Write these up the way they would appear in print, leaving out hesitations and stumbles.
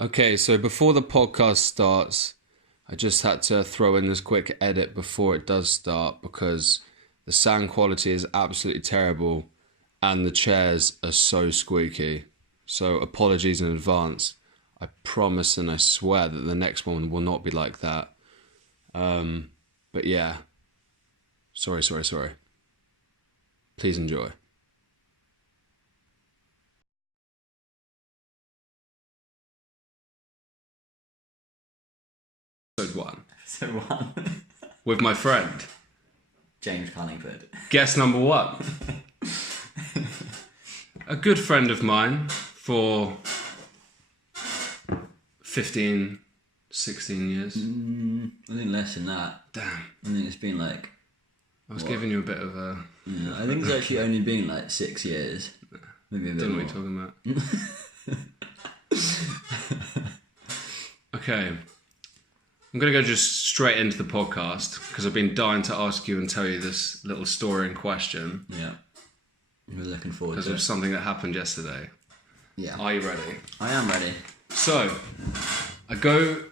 Okay, so before the podcast starts, I just had to throw in this quick edit before it does start because the sound quality is absolutely terrible and the chairs are so squeaky. So apologies in advance. I promise and I swear that the next one will not be like that. But yeah, sorry. Please enjoy. Episode 1. Episode 1. With my friend. James Cullingford. Guest number 1. A good friend of mine for 15, 16 years. I think less than that. Damn. I think it's been like... I was giving you a bit of a... Yeah, I think it's actually only been like 6 years. Maybe a bit Don't know more. what you're talking about. Okay. I'm going to go just straight into the podcast because I've been dying to ask you and tell you this little story in question. Yeah. We're looking forward Because to of it. something that happened yesterday. Yeah. Are you ready? I am ready. So, I go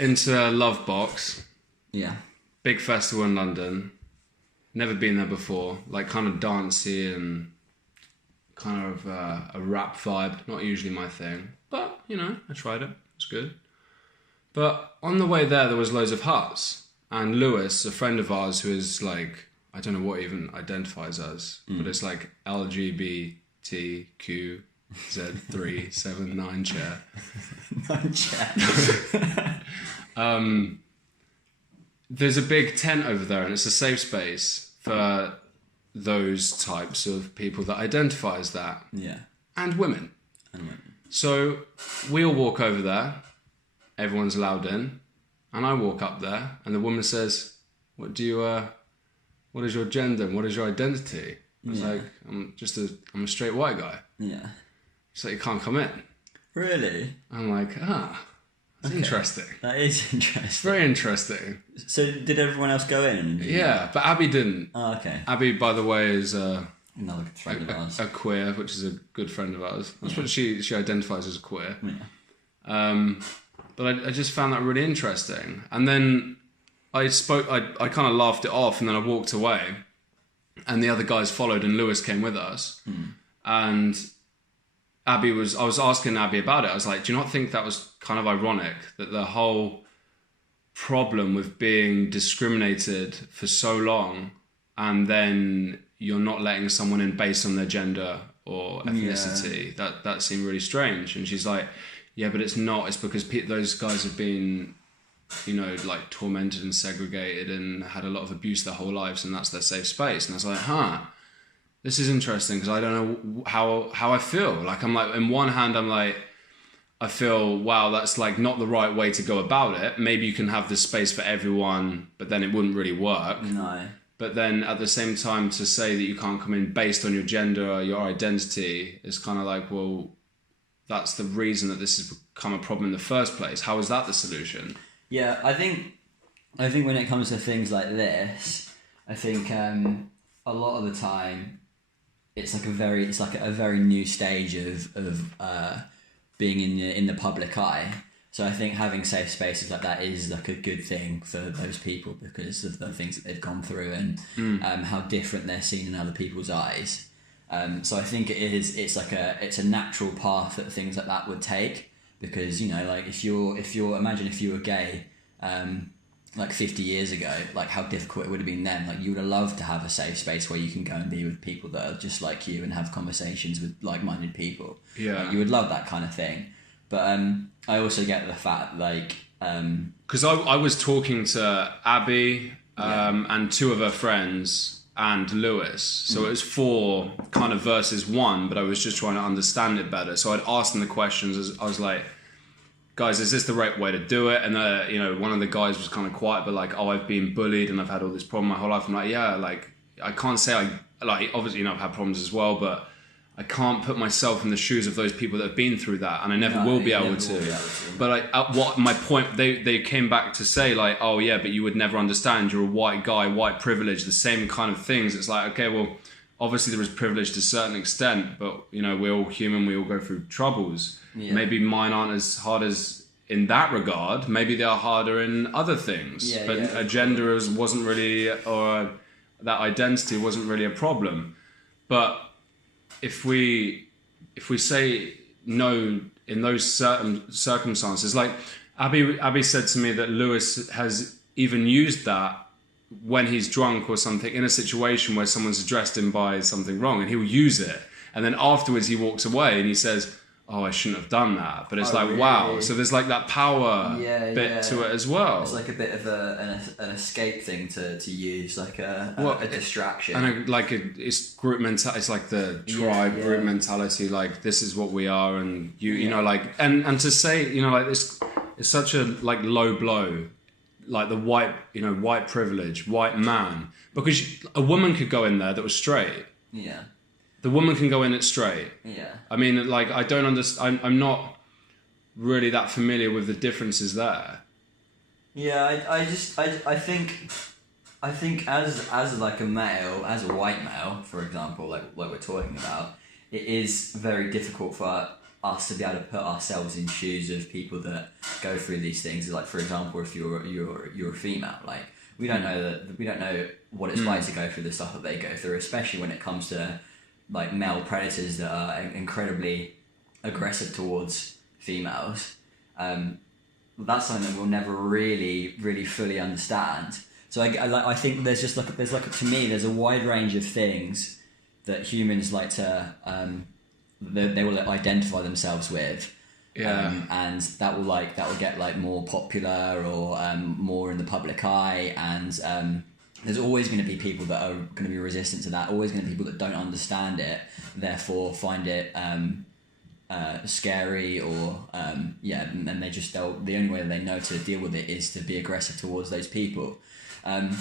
into a Love Box, Yeah. big festival in London. Never been there before. Like kind of dancey and kind of a rap vibe. Not usually my thing. But, you know, I tried it. It's good. But on the way there was loads of huts. And Lewis, a friend of ours who is like, I don't know what even identifies as, but it's like LGBTQ Z379 chair. 9 chair. There's a big tent over there and it's a safe space for those types of people that identify as that. Yeah. And women. And women. So we all walk over there. Everyone's allowed in. And I walk up there and the woman says, what is your gender and what is your identity? I was like, I'm a straight white guy. Yeah. She's like, you can't come in. Really? I'm like, that's interesting. That is interesting. It's very interesting. So did everyone else go in? Yeah, but Abby didn't. Oh, okay. Abby, by the way, is Another friend of ours. a queer, which is a good friend of ours. That's what she identifies as queer. Yeah. But I just found that really interesting. And then I kind of laughed it off and then I walked away. And the other guys followed and Lewis came with us. And I was asking Abby about it. I was like, do you not think that was kind of ironic that the whole problem with being discriminated for so long and then you're not letting someone in based on their gender or ethnicity? Yeah. That seemed really strange. And she's like, yeah, but it's not. It's because those guys have been, you know, like tormented and segregated and had a lot of abuse their whole lives and that's their safe space. And I was like, this is interesting because I don't know how I feel. Like, I'm like, in one hand, I'm like, I feel, wow, that's like not the right way to go about it. Maybe you can have this space for everyone, but then it wouldn't really work. No. But then at the same time, to say that you can't come in based on your gender or your identity is kind of like, well, that's the reason that this has become a problem in the first place. How is that the solution? Yeah, I think when it comes to things like this, I think a lot of the time it's like a very new stage of being in the public eye. So I think having safe spaces like that is like a good thing for those people because of the things that they've gone through and how different they're seen in other people's eyes. So I think it's a natural path that things like that would take because, you know, like if you were gay, like 50 years ago, like how difficult it would have been then. Like you would have loved to have a safe space where you can go and be with people that are just like you and have conversations with like-minded people. Yeah. Like, you would love that kind of thing. But I also get the fact like... Because I was talking to Abby and 2 of her friends and Lewis. So it was 4 kind of versus 1, but I was just trying to understand it better. So I'd ask them the questions. I was like, guys, is this the right way to do it? And you know, one of the guys was kind of quiet, but like, I've been bullied and I've had all this problem my whole life. I'm like, yeah, like I can't say obviously, you know, I've had problems as well, but I can't put myself in the shoes of those people that have been through that, and I never will be able to. But what my point, they came back to say like, oh yeah, but you would never understand. You're a white guy, white privilege, the same kind of things. It's like, okay, well, obviously there is privilege to a certain extent, but you know, we're all human, we all go through troubles. Yeah. Maybe mine aren't as hard as in that regard. Maybe they are harder in other things. Yeah, but yeah, a gender wasn't really, or that identity wasn't really a problem. But if we say no in those certain circumstances, like Abby said to me that Lewis has even used that when he's drunk or something in a situation where someone's addressed him by something wrong, and he'll use it, and then afterwards he walks away and he says, oh, I shouldn't have done that. But it's really? Wow. So there's like that power bit to it as well. It's like a bit of an escape thing to use, like a distraction. And it's group mentality. It's like the tribe group mentality. Like, this is what we are, and you know, like, and to say, you know, like this, it's such a like low blow, like the white privilege, white man, because a woman could go in there that was straight. Yeah. The woman can go in it straight. Yeah. I mean, like, I don't understand. I'm not really that familiar with the differences there. Yeah, I think as like a male, as a white male, for example, like we're talking about, it is very difficult for us to be able to put ourselves in shoes of people that go through these things. Like, for example, if you're a female, like, we don't know what it's like to go through the stuff that they go through, especially when it comes to like male predators that are incredibly aggressive towards females. That's something that we'll never really fully understand. So I think there's to me there's a wide range of things that humans like to they will identify themselves with. And that will get like more popular or more in the public eye, and there's always going to be people that are going to be resistant to that, always going to be people that don't understand it, therefore find it scary, or and the only way they know to deal with it is to be aggressive towards those people. And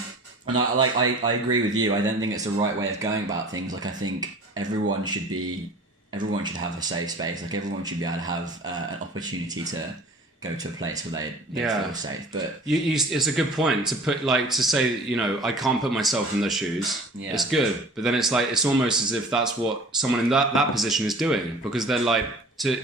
I agree with you. I don't think it's the right way of going about things. Like, I think everyone should have a safe space. Like, everyone should be able to have an opportunity to go to a place where they feel safe. But it's a good point to put, like, to say, you know, I can't put myself in their shoes. Yeah. It's good, but then it's like, it's almost as if that's what someone in that position is doing, because they're like, to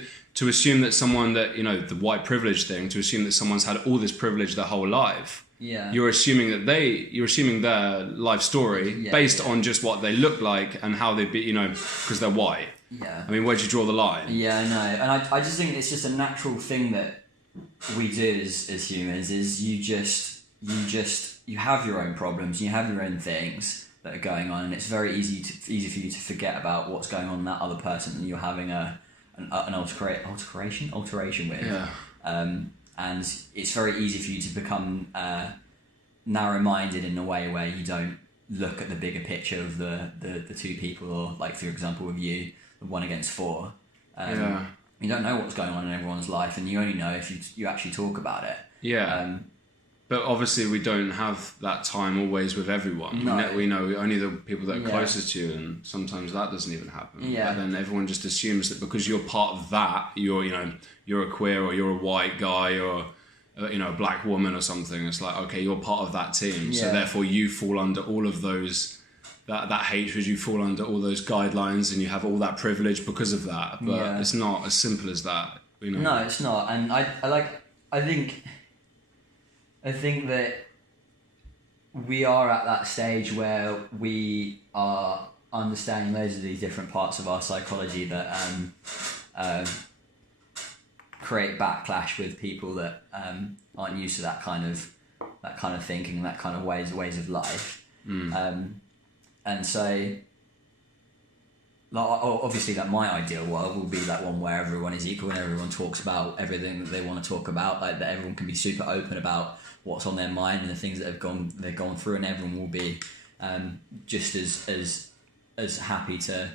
assume that someone that, you know, the white privilege thing, to assume that someone's had all this privilege their whole life. Yeah. You're assuming their life story based on just what they look like and how they'd be, you know, because they're white. Yeah. I mean, where'd you draw the line? Yeah, I know. And I just think it's just a natural thing that we do as humans, is you have your own problems, you have your own things that are going on, and it's very easy for you to forget about what's going on in that other person that you're having an alteration with. Yeah. And it's very easy for you to become narrow-minded in a way where you don't look at the bigger picture of the two people, or, like, for example, with you, the 1 against 4. You don't know what's going on in everyone's life, and you only know if you actually talk about it. Yeah. But obviously we don't have that time always with everyone. No. We know only the people that are closest to you, and sometimes that doesn't even happen. Yeah. But then everyone just assumes that because you're part of that, you're a queer, or you're a white guy, or a black woman or something. It's like, okay, you're part of that team, so therefore you fall under all of those, that hatred, you fall under all those guidelines, and you have all that privilege because of that. But it's not as simple as that. You know? No, it's not. And I think that we are at that stage where we are understanding loads of these different parts of our psychology that create backlash with people that aren't used to that kind of thinking, that kind of ways of life. And so, like, obviously, that my ideal world will be that one where everyone is equal and everyone talks about everything that they want to talk about. Like, that everyone can be super open about what's on their mind and the things that they've gone through, and everyone will be just as happy to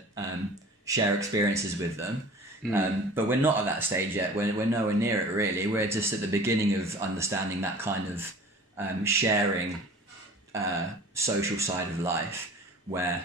share experiences with them. But we're not at that stage yet. We're nowhere near it, really. We're just at the beginning of understanding that kind of sharing social side of life, where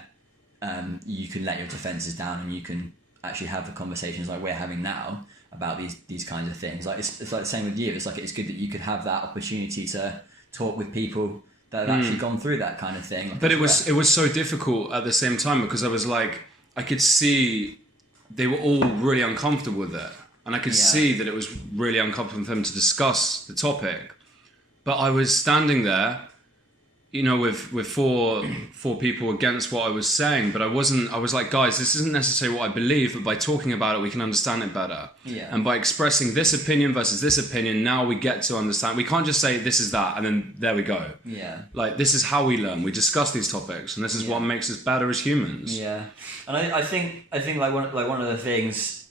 you can let your defences down and you can actually have the conversations like we're having now about these kinds of things. Like, it's like the same with you. It's like, it's good that you could have that opportunity to talk with people that have actually gone through that kind of thing. But it was so difficult at the same time, because I was like, I could see they were all really uncomfortable with it, and I could see that it was really uncomfortable for them to discuss the topic. But I was standing there, you know, with four people against what I was saying, but I was like, guys, this isn't necessarily what I believe, but by talking about it, we can understand it better. Yeah. And by expressing this opinion versus this opinion, now we get to understand. We can't just say this is that, and then there we go. Yeah. Like, this is how we learn. We discuss these topics, and this is what makes us better as humans. Yeah. And I think like one of the things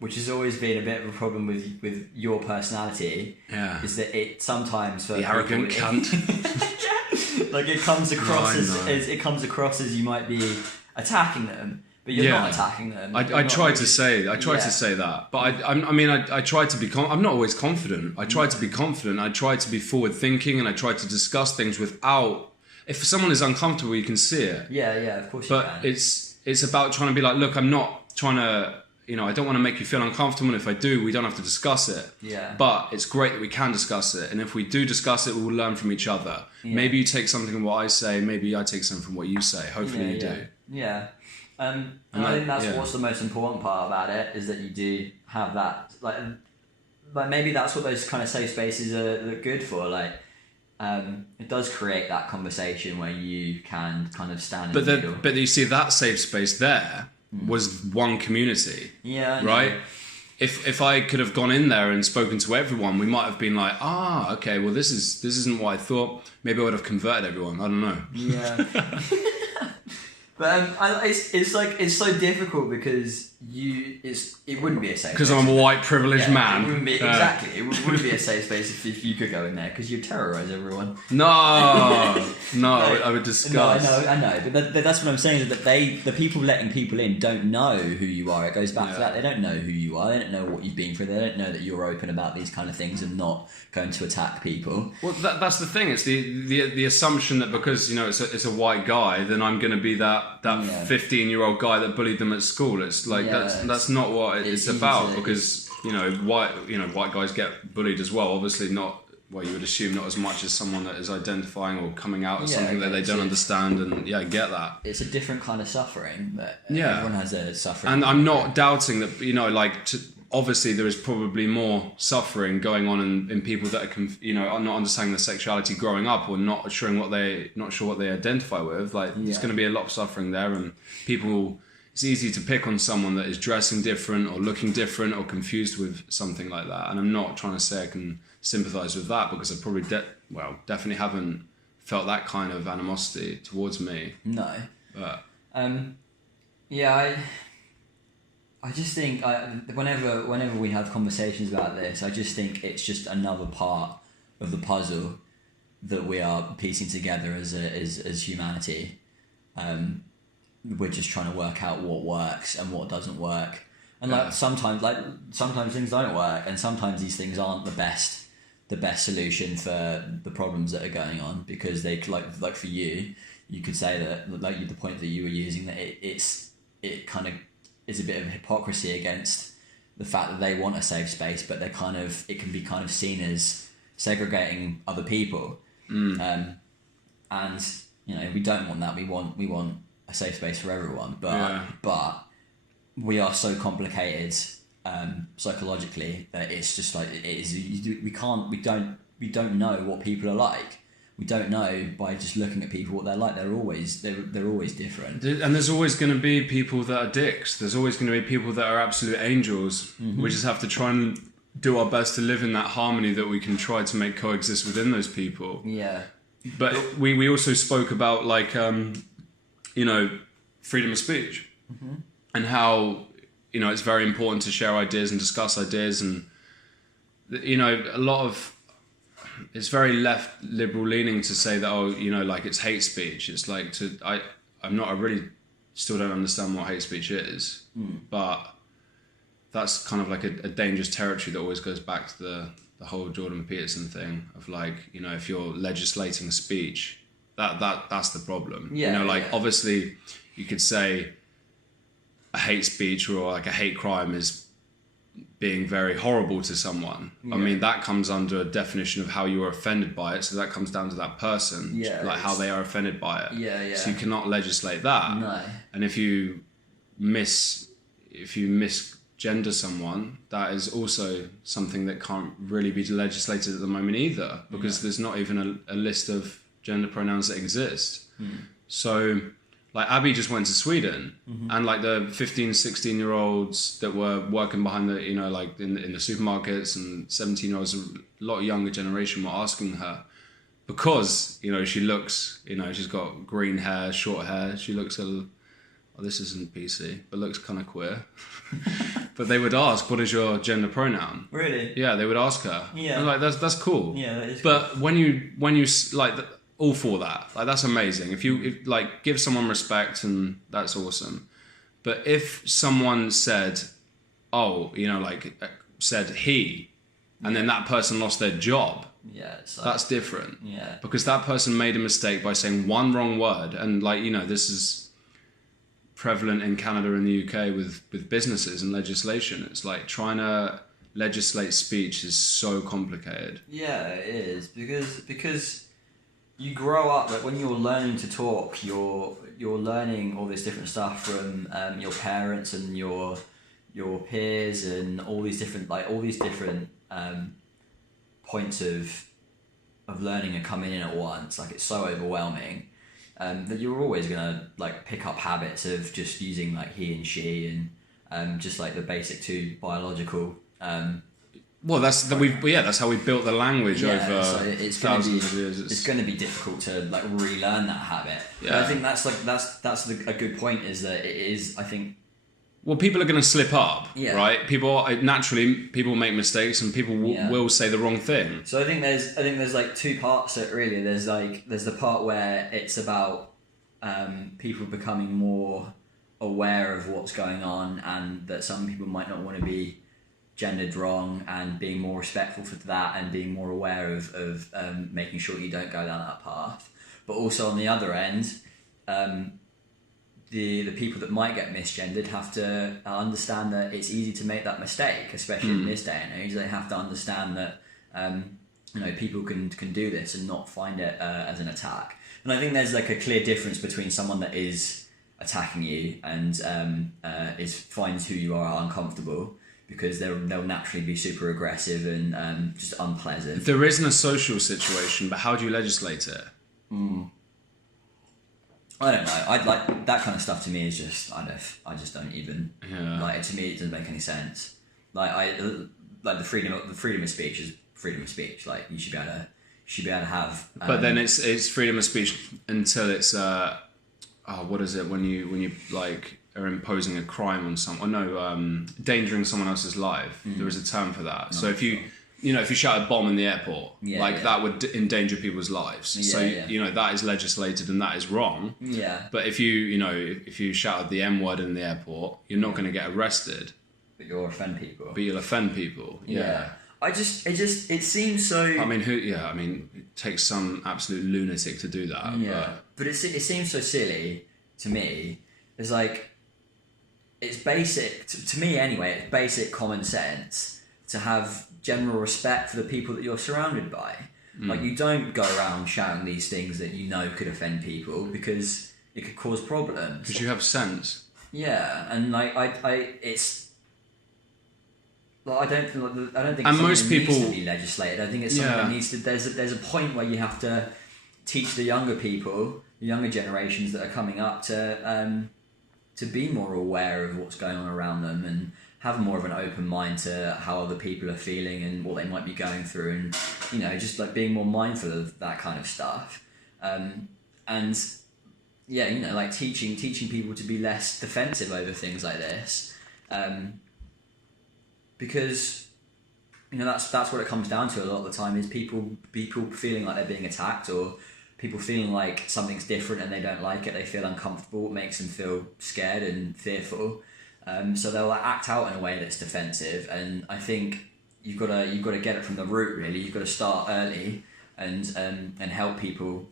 which has always been a bit of a problem with your personality is that it sometimes for the arrogant cunt. Like it comes across as you might be attacking them, but you're not attacking them. I tried to say that, but I tried to be. I'm not always confident. I tried to be confident. I tried to be forward thinking, and I tried to discuss things without. If someone is uncomfortable, you can see it. Yeah, of course. But it's about trying to be like, look, I'm not trying to. You know, I don't want to make you feel uncomfortable, and if I do, we don't have to discuss it. Yeah. But it's great that we can discuss it, and if we do discuss it, we will learn from each other. Yeah. Maybe you take something from what I say, maybe I take something from what you say. Hopefully you do. Yeah. And I think that's what's the most important part about it, is that you do have that, like maybe that's what those kind of safe spaces are good for. Like, it does create that conversation where you can kind of stand in the middle. But you see, that safe space there was one community. Yeah. Right? If I could have gone in there and spoken to everyone, we might have been like, okay, well, this isn't what I thought. Maybe I would have converted everyone. I don't know. Yeah. But it's so difficult because it wouldn't be a safe space. Because I'm a white privileged man. It wouldn't be, exactly. It wouldn't be a safe space if you could go in there, because you'd terrorise everyone. No, I would discuss. No, I know. But that's what I'm saying, is that the people letting people in don't know who you are. It goes back to that. They don't know who you are. They don't know what you've been through. They don't know that you're open about these kind of things and not going to attack people. Well, that's the thing. It's the assumption that because, you know, it's a white guy, then I'm going to be that 15-year-old guy that bullied them at school. It's like that's not what it's about, because you know white guys get bullied as well. Obviously not. Well, you would assume not as much as someone that is identifying or coming out as something that they don't understand, and I get that. It's a different kind of suffering, but everyone has a suffering. And I'm not doubting that, you know, obviously there is probably more suffering going on in people that are not understanding their sexuality growing up, or not sure what they identify with. Like there's going to be a lot of suffering there, and people. It's easy to pick on someone that is dressing different or looking different or confused with something like that. And I'm not trying to say I can sympathise with that, because I probably definitely haven't felt that kind of animosity towards me. No. But I just think whenever we have conversations about this, I just think it's just another part of the puzzle that we are piecing together as humanity. We're just trying to work out what works and what doesn't work, and sometimes things don't work, and sometimes these things aren't the best solution for the problems that are going on, because they like for you could say that, like the point that you were using, that it kind of is a bit of hypocrisy against the fact that they want a safe space, but it can be kind of seen as segregating other people, and you know, we don't want that. We want a safe space for everyone, but we are so complicated psychologically that it's just like it is. We don't know what people are like. We don't know by just looking at people what they're like. They're always different. And there's always going to be people that are dicks. There's always going to be people that are absolute angels. Mm-hmm. We just have to try and do our best to live in that harmony that we can try to make coexist within those people. Yeah. But we also spoke about you know, freedom of speech, and how, you know, it's very important to share ideas and discuss ideas, and you know, it's very left liberal leaning to say that, you know, like it's hate speech. It's like I really still don't understand what hate speech is, but that's kind of like a dangerous territory that always goes back to the whole Jordan Peterson thing of, like, you know, if you're legislating speech, that's the problem. Yeah, you know, like obviously you could say a hate speech or like a hate crime is being very horrible to someone. I mean, that comes under a definition of how you are offended by it. So that comes down to that person, like how they are offended by it. Yeah. So you cannot legislate that. No. And if you misgender someone, that is also something that can't really be legislated at the moment either, because there's not even a list of gender pronouns that exist. So like Abby just went to Sweden, and like the 15, 16 year olds that were working behind the, you know, like in the supermarkets, and 17 year olds, a lot younger generation, were asking her, because, you know, she looks, you know, she's got green hair, short hair, she looks this isn't PC, but looks kind of queer. But they would ask, what is your gender pronoun? Really? Yeah, they would ask her. Yeah. And like, that's cool. Yeah, that is But cool. when you like, all for that, like, that's amazing. If like, give someone respect, and that's awesome. But if someone said, oh, you know, like, said he, and then that person lost their job, it's like, that's different. Yeah. Because that person made a mistake by saying one wrong word. And like, you know, this is prevalent in Canada and the UK with businesses and legislation. It's like, trying to legislate speech is so complicated. Yeah, it is, because you grow up, like, when you're learning to talk, you're learning all this different stuff from your parents and your peers, and all these different points of learning are coming in at once. Like, it's so overwhelming that you're always gonna like pick up habits of just using like he and she, and just like the basic two biological. Well, that's how we built the language over so it's thousands of years. It's going to be difficult to like relearn that habit. Yeah. And I think that's a good point. Is that it is, I think. Well, people are going to slip up, Yeah. right? People make mistakes, and people will say the wrong thing. So I think there's like two parts to it, really. There's the part where it's about people becoming more aware of what's going on, and that some people might not want to be gendered wrong, and being more respectful for that, and being more aware of making sure you don't go down that path. But also on the other end, the people that might get misgendered have to understand that it's easy to make that mistake, especially in this day and age. They have to understand that you know, people can do this and not find it as an attack. And I think there's like a clear difference between someone that is attacking you and finds who you are uncomfortable, because they'll naturally be super aggressive and just unpleasant. There isn't a social situation, but how do you legislate it? I don't know. I'd like that kind of stuff. To me, is just I just don't even like it. To me, it doesn't make any sense. Like the freedom of speech is freedom of speech. Like, you should be able to have. But then it's freedom of speech until it's what is it when you like are imposing a crime on someone? Endangering someone else's life. There is a term for that. So if you shout a bomb in the airport, that would endanger people's lives. That is legislated, and that is wrong. Yeah. But if you shouted the M word in the airport, you're not going to get arrested. But you'll offend people. But you'll offend people. Yeah. It seems so. I mean, it takes some absolute lunatic to do that. Yeah. But it seems so silly to me. It's like, it's basic to me anyway. It's basic common sense to have general respect for the people that you're surrounded by. Like, you don't go around shouting these things that you know could offend people, because it could cause problems. Because you have sense. Yeah, and like it's. Well, I don't think And it's most something people that needs to be legislated. I think it's something that needs to. There's a point where you have to teach the younger people, the younger generations that are coming up, to be more aware of what's going on around them, and have more of an open mind to how other people are feeling and what they might be going through, and just like being more mindful of that kind of stuff, and like teaching people to be less defensive over things like this, because that's what it comes down to a lot of the time, is people feeling like they're being attacked, or people feeling like something's different and they don't like it, they feel uncomfortable, it makes them feel scared and fearful. So they'll act out in a way that's defensive, and I think you've got to get it from the root. Really, you've got to start early and help people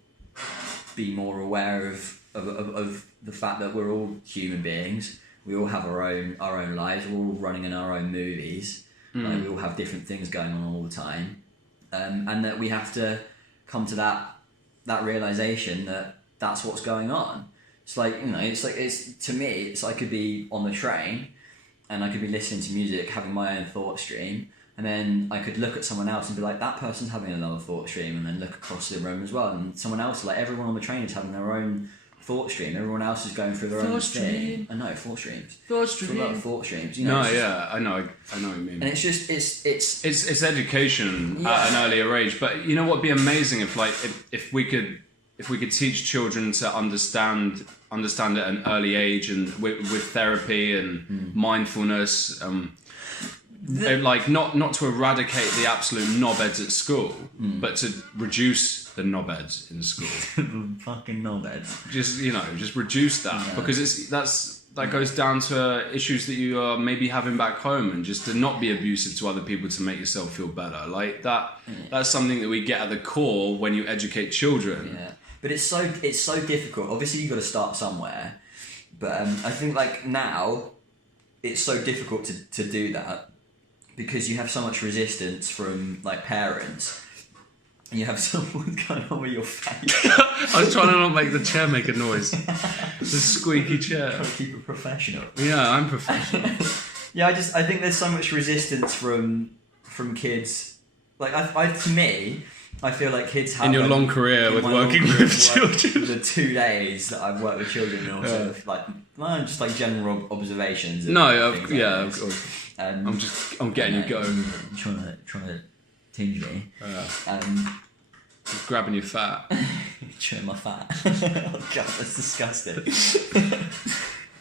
be more aware of the fact that we're all human beings. we all have our own lives. We're all running in our own movies. Like, we all have different things going on all the time, and that we have to come to that realization that that's what's going on. It's like, to me, it's I could be on the train and I could be listening to music, having my own thought stream, and then I could look at someone else and be like, that person's having another thought stream, and then look across the room as well, and someone else, like everyone on the train is having their own thought stream. Everyone else is going through their own thing. I know, thought streams. Thought stream. It's all about thought streams. You know, I know what you mean. And it's just it's education at an earlier age. But you know what'd be amazing if we could teach children to understand it at an early age, and with therapy and mindfulness. Like not to eradicate the absolute knobheads at school, but to reduce the knobheads in school. Fucking knobheads. Just reduce that, because that goes down to issues that you are maybe having back home, and just to not be abusive to other people to make yourself feel better. Like that. That's something that we get at the core when you educate children. Yeah, but it's so difficult. Obviously, you've got to start somewhere, but I think like now, it's so difficult to do that. Because you have so much resistance from like parents, and you have someone going on with your face. I was trying to not make the chair make a noise. The squeaky chair. Trying to keep it professional. Yeah, I'm professional. Yeah, I think there's so much resistance from kids. Like to me, I feel like kids have... In your long career with working with children. The 2 days that I've worked with children, and also just like general observations. Of course. I'm getting you going. Trying to tinge me. Just grabbing your fat. Chewing my fat. Oh god, that's disgusting. It's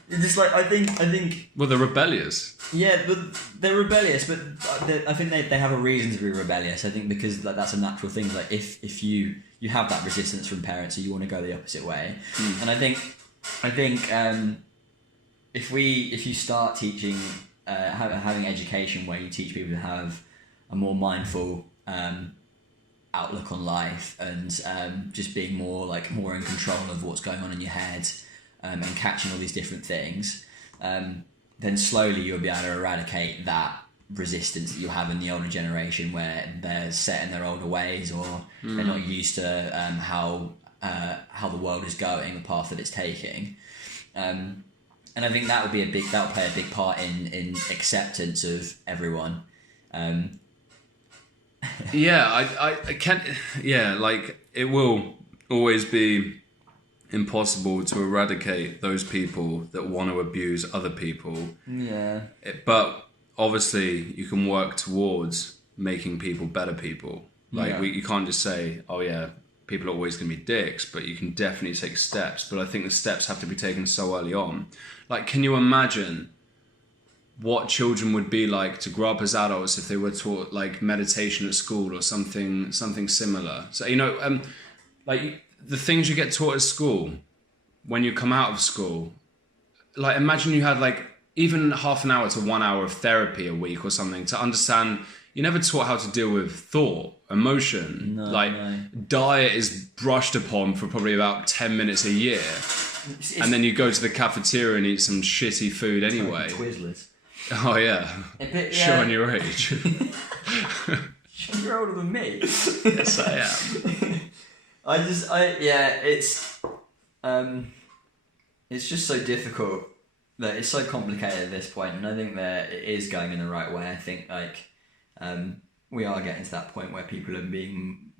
just like I think. Well, they're rebellious. Yeah, but they're rebellious. But I think they have a reason to be rebellious. I think because that's a natural thing. Like if you have that resistance from parents, so you want to go the opposite way. And I think if you start teaching. Having education where you teach people to have a more mindful outlook on life, and just being more in control of what's going on in your head, and catching all these different things, then slowly you'll be able to eradicate that resistance that you have in the older generation, where they're set in their older ways, or they're not used to how the world is going, the path that it's taking. And I think that would play a big part in acceptance of everyone. I can't. Yeah, like it will always be impossible to eradicate those people that want to abuse other people. Yeah. But obviously, you can work towards making people better people. Like you can't just say, "Oh yeah, people are always going to be dicks," but you can definitely take steps. But I think the steps have to be taken so early on. Like, can you imagine what children would be like to grow up as adults if they were taught like meditation at school or something similar? So, like the things you get taught at school when you come out of school, like imagine you had like even half an hour to 1 hour of therapy a week or something to understand. You never taught how to deal with thought, emotion. Diet is brushed upon for probably about 10 minutes a year. And then you go to the cafeteria and eat some shitty food anyway. Twizzlers. Oh yeah. Showing your age. You're older than me. Yes, I am. It's just so difficult. That it's so complicated at this point, and I think that it is going in the right way. I think we are getting to that point where people are being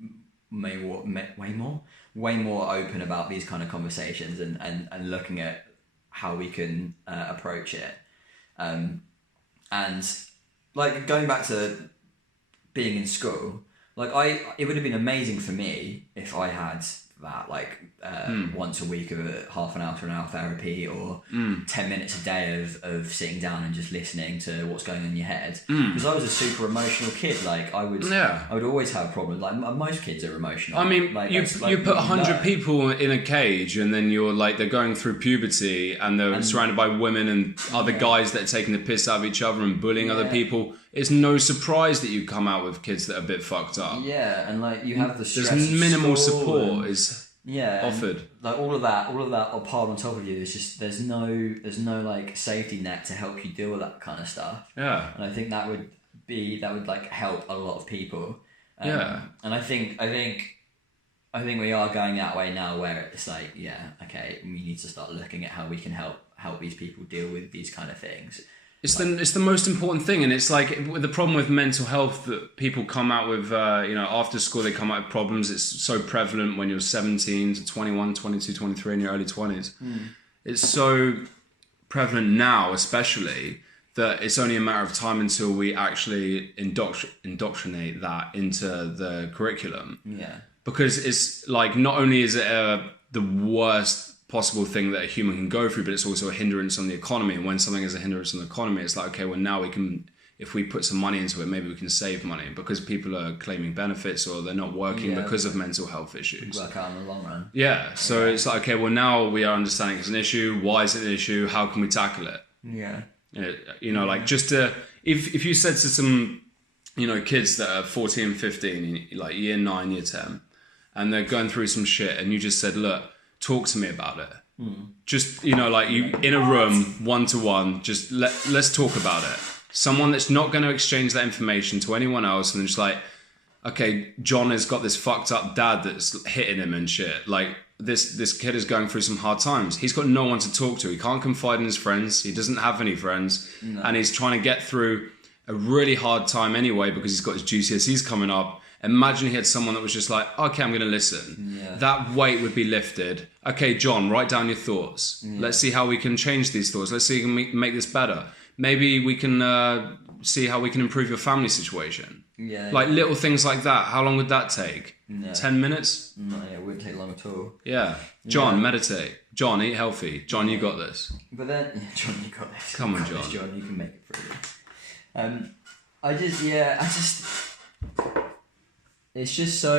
way more open about these kind of conversations, and looking at how we can approach it. And like going back to being in school, like it would have been amazing for me if I had that once a week of a half an hour to an hour therapy, or 10 minutes a day of sitting down and just listening to what's going on in your head, because I was a super emotional kid. Like I would always have problems. Like most kids are emotional. I mean, you put 100 people in a cage, and then they're going through puberty, and they're surrounded by women and other guys that are taking the piss out of each other and bullying other people. It's no surprise that you come out with kids that are a bit fucked up. Yeah, and like you have the stress. There's minimal support. offered. Like all of that are piled on top of you. It's just there's no like safety net to help you deal with that kind of stuff. Yeah. And I think that would like help a lot of people. Yeah. And I think we are going that way now, where it's like, we need to start looking at how we can help these people deal with these kind of things. It's the most important thing, and it's like the problem with mental health that people come out with, after school they come out with problems. It's so prevalent when you're 17 to 21, 22, 23 in your early 20s. It's so prevalent now, especially, that it's only a matter of time until we actually indoctrinate that into the curriculum. Yeah. Because it's like, not only is it the worst possible thing that a human can go through, but it's also a hindrance on the economy. And when something is a hindrance on the economy, it's like, okay, well, now we can, if we put some money into it, maybe we can save money, because people are claiming benefits or they're not working because of mental health issues. Work out in the long run. Yeah. So it's like, okay, well, now we are understanding it's an issue. Why is it an issue? How can we tackle it? Yeah. Like just to, if you said to some, kids that are 14, 15, like year 9, year 10, and they're going through some shit, and you just said, look, talk to me about it. Just, like you in a room, 1-to-1, just let's talk about it. Someone that's not going to exchange that information to anyone else, and just like, okay, John has got this fucked up dad that's hitting him and shit. Like this kid is going through some hard times. He's got no one to talk to. He can't confide in his friends. He doesn't have any friends. No. And he's trying to get through a really hard time anyway, because he's got his GCSEs coming up. Imagine he had someone that was just like, okay, I'm going to listen. Yeah. That weight would be lifted. Okay, John, write down your thoughts. Yeah. Let's see how we can change these thoughts. Let's see if we can make this better. Maybe we can see how we can improve your family situation. Yeah. Like little things like that. How long would that take? No. 10 minutes? No, it wouldn't take long at all. Yeah. John, meditate. John, eat healthy. John, you got this. But then, John, you got this. Come on, John. John, you can make it through this. It's just so,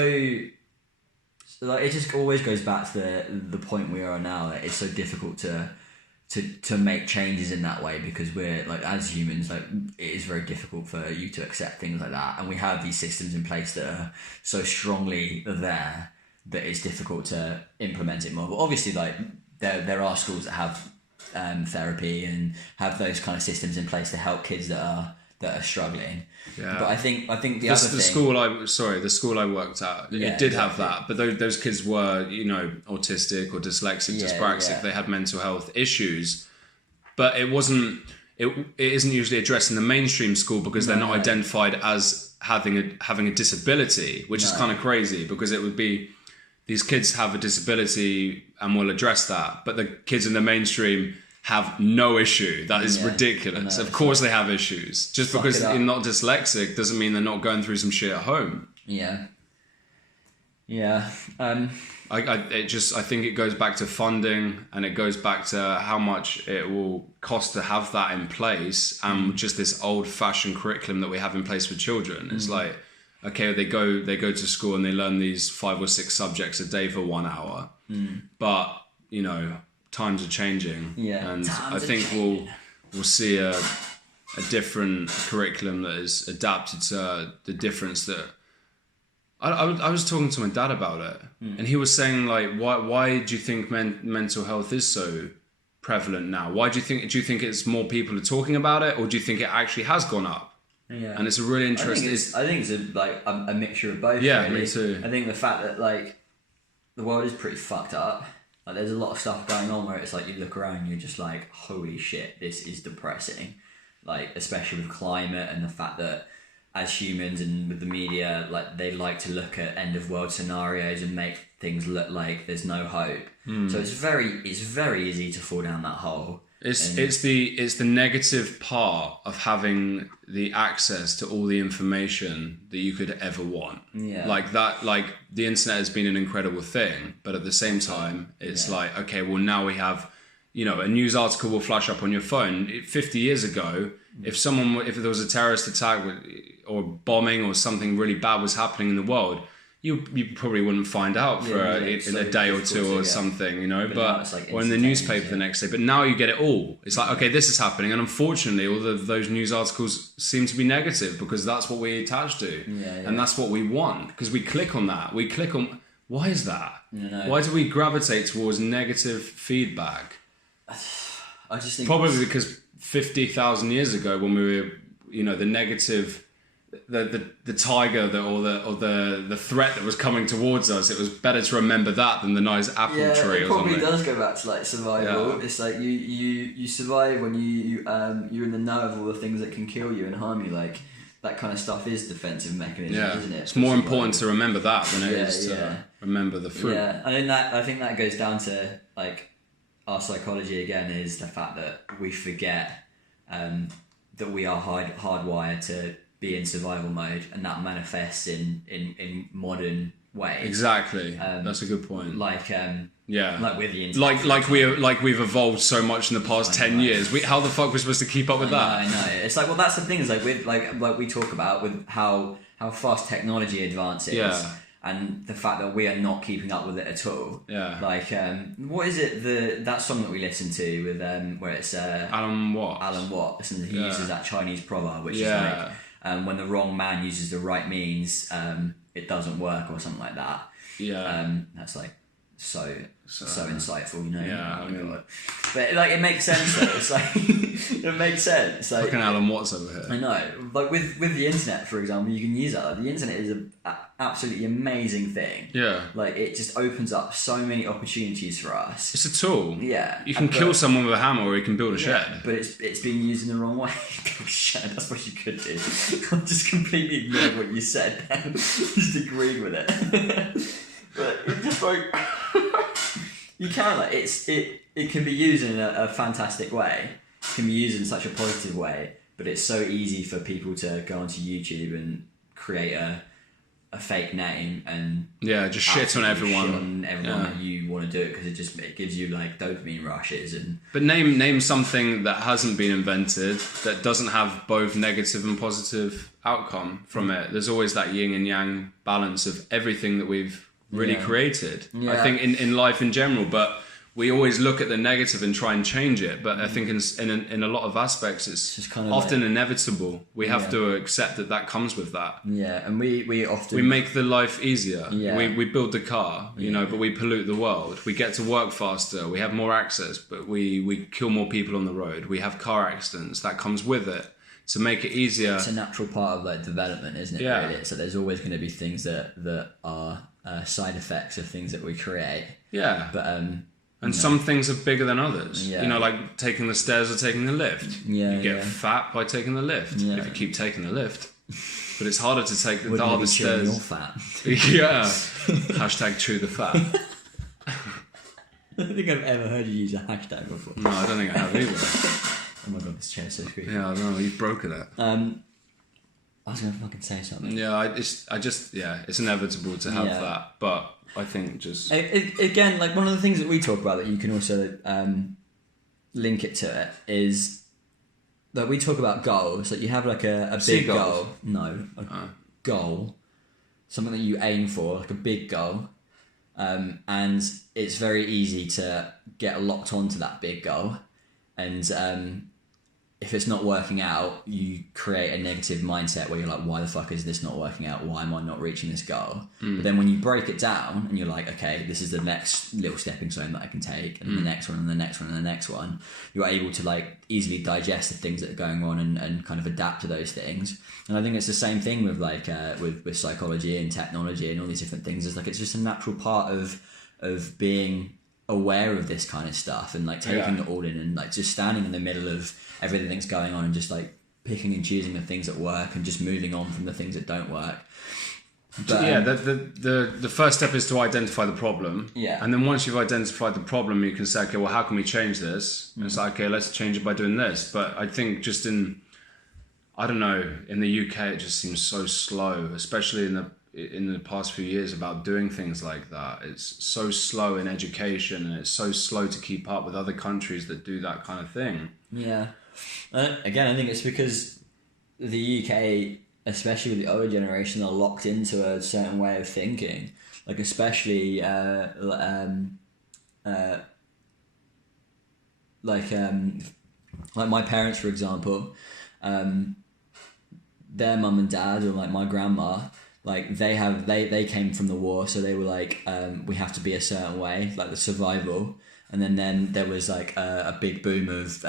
like, it just always goes back to the point we are now, that it's so difficult to make changes in that way, because we're, like, as humans, like, it is very difficult for you to accept things like that, and we have these systems in place that are so strongly there that it's difficult to implement it more. But obviously, like, there are schools that have therapy and have those kind of systems in place to help kids that are struggling. Yeah. But I think the school I worked at, it did have that, but those kids were, autistic or dyslexic, dyspraxic. Yeah. They had mental health issues, but it isn't usually addressed in the mainstream school, because they're not identified as having a disability, which is kind of crazy, because it would be, these kids have a disability and we'll address that, but the kids in the mainstream have no issue. That is ridiculous. Of course they have issues. Just because you're not dyslexic doesn't mean they're not going through some shit at home. Yeah. Yeah. I think it goes back to funding, and it goes back to how much it will cost to have that in place, and just this old-fashioned curriculum that we have in place for children. It's like, okay, they go to school and they learn these 5 or 6 subjects a day for 1 hour. But, times are changing, and I think we'll see a different curriculum that is adapted to the difference that. I was talking to my dad about it, and he was saying, like, why do you think mental health is so prevalent now? Why do you think it's more people are talking about it, or do you think it actually has gone up? Yeah, and it's a really interesting. I think it's a mixture of both. Yeah, really. Me too. I think the fact that, like, the world is pretty fucked up. Like, there's a lot of stuff going on where it's like, you look around and you're just like, holy shit, this is depressing. Like, especially with climate and the fact that as humans and with the media, like, they like to look at end of world scenarios and make things look like there's no hope. So it's very easy to fall down that hole. It's the negative part of having the access to all the information that you could ever want. Yeah. Like that, like the internet has been an incredible thing, but at the same time, it's like, okay, well, now we have, a news article will flash up on your phone. 50 years ago, if there was a terrorist attack or bombing or something really bad was happening in the world, you probably wouldn't find out for a day or two or something, but like, or in the newspaper the next day. But now you get it all. It's like, okay, this is happening, and unfortunately, all of those news articles seem to be negative, because that's what we attach to, and that's what we want, because we click on that. We Why is that? No. Why do we gravitate towards negative feedback? I just think probably because 50,000 years ago, when we were, the negative, the tiger or the threat that was coming towards us, it was better to remember that than the nice apple tree or something. It probably does go back to like survival. Yeah. It's like you survive when you're in the know of all the things that can kill you and harm you. Like that kind of stuff is defensive mechanism, isn't it? It's more important to remember that than it is to remember the fruit. Yeah, I think that goes down to like our psychology again, is the fact that we forget that we are hardwired to be in survival mode, and that manifests in modern ways. Exactly. That's a good point. Like like with the internet. Like we've evolved so much in the past 10 years. How the fuck we're supposed to keep up with that? I know. It's like, well, that's the thing. Is like with like we talk about with how fast technology advances. Yeah. And the fact that we are not keeping up with it at all. Yeah. Like, what is it? That song that we listened to with where it's Alan Watts. Alan Watts, and he uses that Chinese proverb, which is like, when the wrong man uses the right means, it doesn't work, or something like that. Yeah. That's like so insightful, Yeah. But like, it makes sense though. It's like it makes sense. Like, fucking Alan Watts over here. I know. Like with the internet, for example, you can use that. Like, the internet is an absolutely amazing thing. Yeah. Like, it just opens up so many opportunities for us. It's a tool. Yeah. You can kill someone with a hammer, or you can build a shed. But it's being used in the wrong way. Build a shed, that's what you could do. I'm just completely ignoring what you said then. Just agreed with it. But it's just like you can, like, it can be used in a fantastic way. It can be used in such a positive way, but it's so easy for people to go onto YouTube and create a fake name and just shit on everyone. That you want to do it, because it gives you like dopamine rushes. But name something that hasn't been invented that doesn't have both negative and positive outcome from it. There's always that yin and yang balance of everything that we've really created. I think in life in general, but we always look at the negative and try and change it. But I think in a lot of aspects, it's just kind of often inevitable. We have to accept that comes with that. Yeah, and we often... We make the life easier. Yeah. We build the car, but we pollute the world. We get to work faster. We have more access, but we kill more people on the road. We have car accidents. That comes with it. To make it easier. It's a natural part of like development, isn't it? Yeah. Really? So there's always going to be things that are side effects of things that we create. Yeah. But and some things are bigger than others. Yeah. Like taking the stairs or taking the lift. Yeah. You get fat by taking the lift if you keep taking the lift. But it's harder to take the hardest stairs. You're fat. Yeah. Hashtag chew the fat. I don't think I've ever heard you use a hashtag before. No, I don't think I have either. Oh my god, this chair's so squeaky. Yeah, I don't know. You've broken it. I was gonna fucking say something. Yeah, it's inevitable to have that, but I think just again, like one of the things that we talk about that you can also link it to it is that we talk about goals. Like you have like a big goal. No, goal, something that you aim for, like a big goal, and it's very easy to get locked onto that big goal, and if it's not working out, you create a negative mindset where you're like, why the fuck is this not working out? Why am I not reaching this goal? But then when you break it down and you're like, okay, this is the next little stepping stone that I can take, and the next one, and the next one, and the next one, you're able to like easily digest the things that are going on and kind of adapt to those things. And I think it's the same thing with like with psychology and technology and all these different things. It's like it's just a natural part of being aware of this kind of stuff and like taking it all in and like just standing in the middle of everything that's going on and just like picking and choosing the things that work and just moving on from the things that don't work. But, the first step is to identify the problem. Yeah. And then once you've identified the problem, you can say, okay, well, how can we change this? And it's like, okay, let's change it by doing this. But I think just in the UK, it just seems so slow, especially in the past few years about doing things like that. It's so slow in education, and it's so slow to keep up with other countries that do that kind of thing. Yeah. Again, I think it's because the UK, especially with the older generation, are locked into a certain way of thinking. Like especially like my parents, for example, their mum and dad, or like my grandma, like they came from the war, so they were like, we have to be a certain way, like the survival. And then there was like a big boom of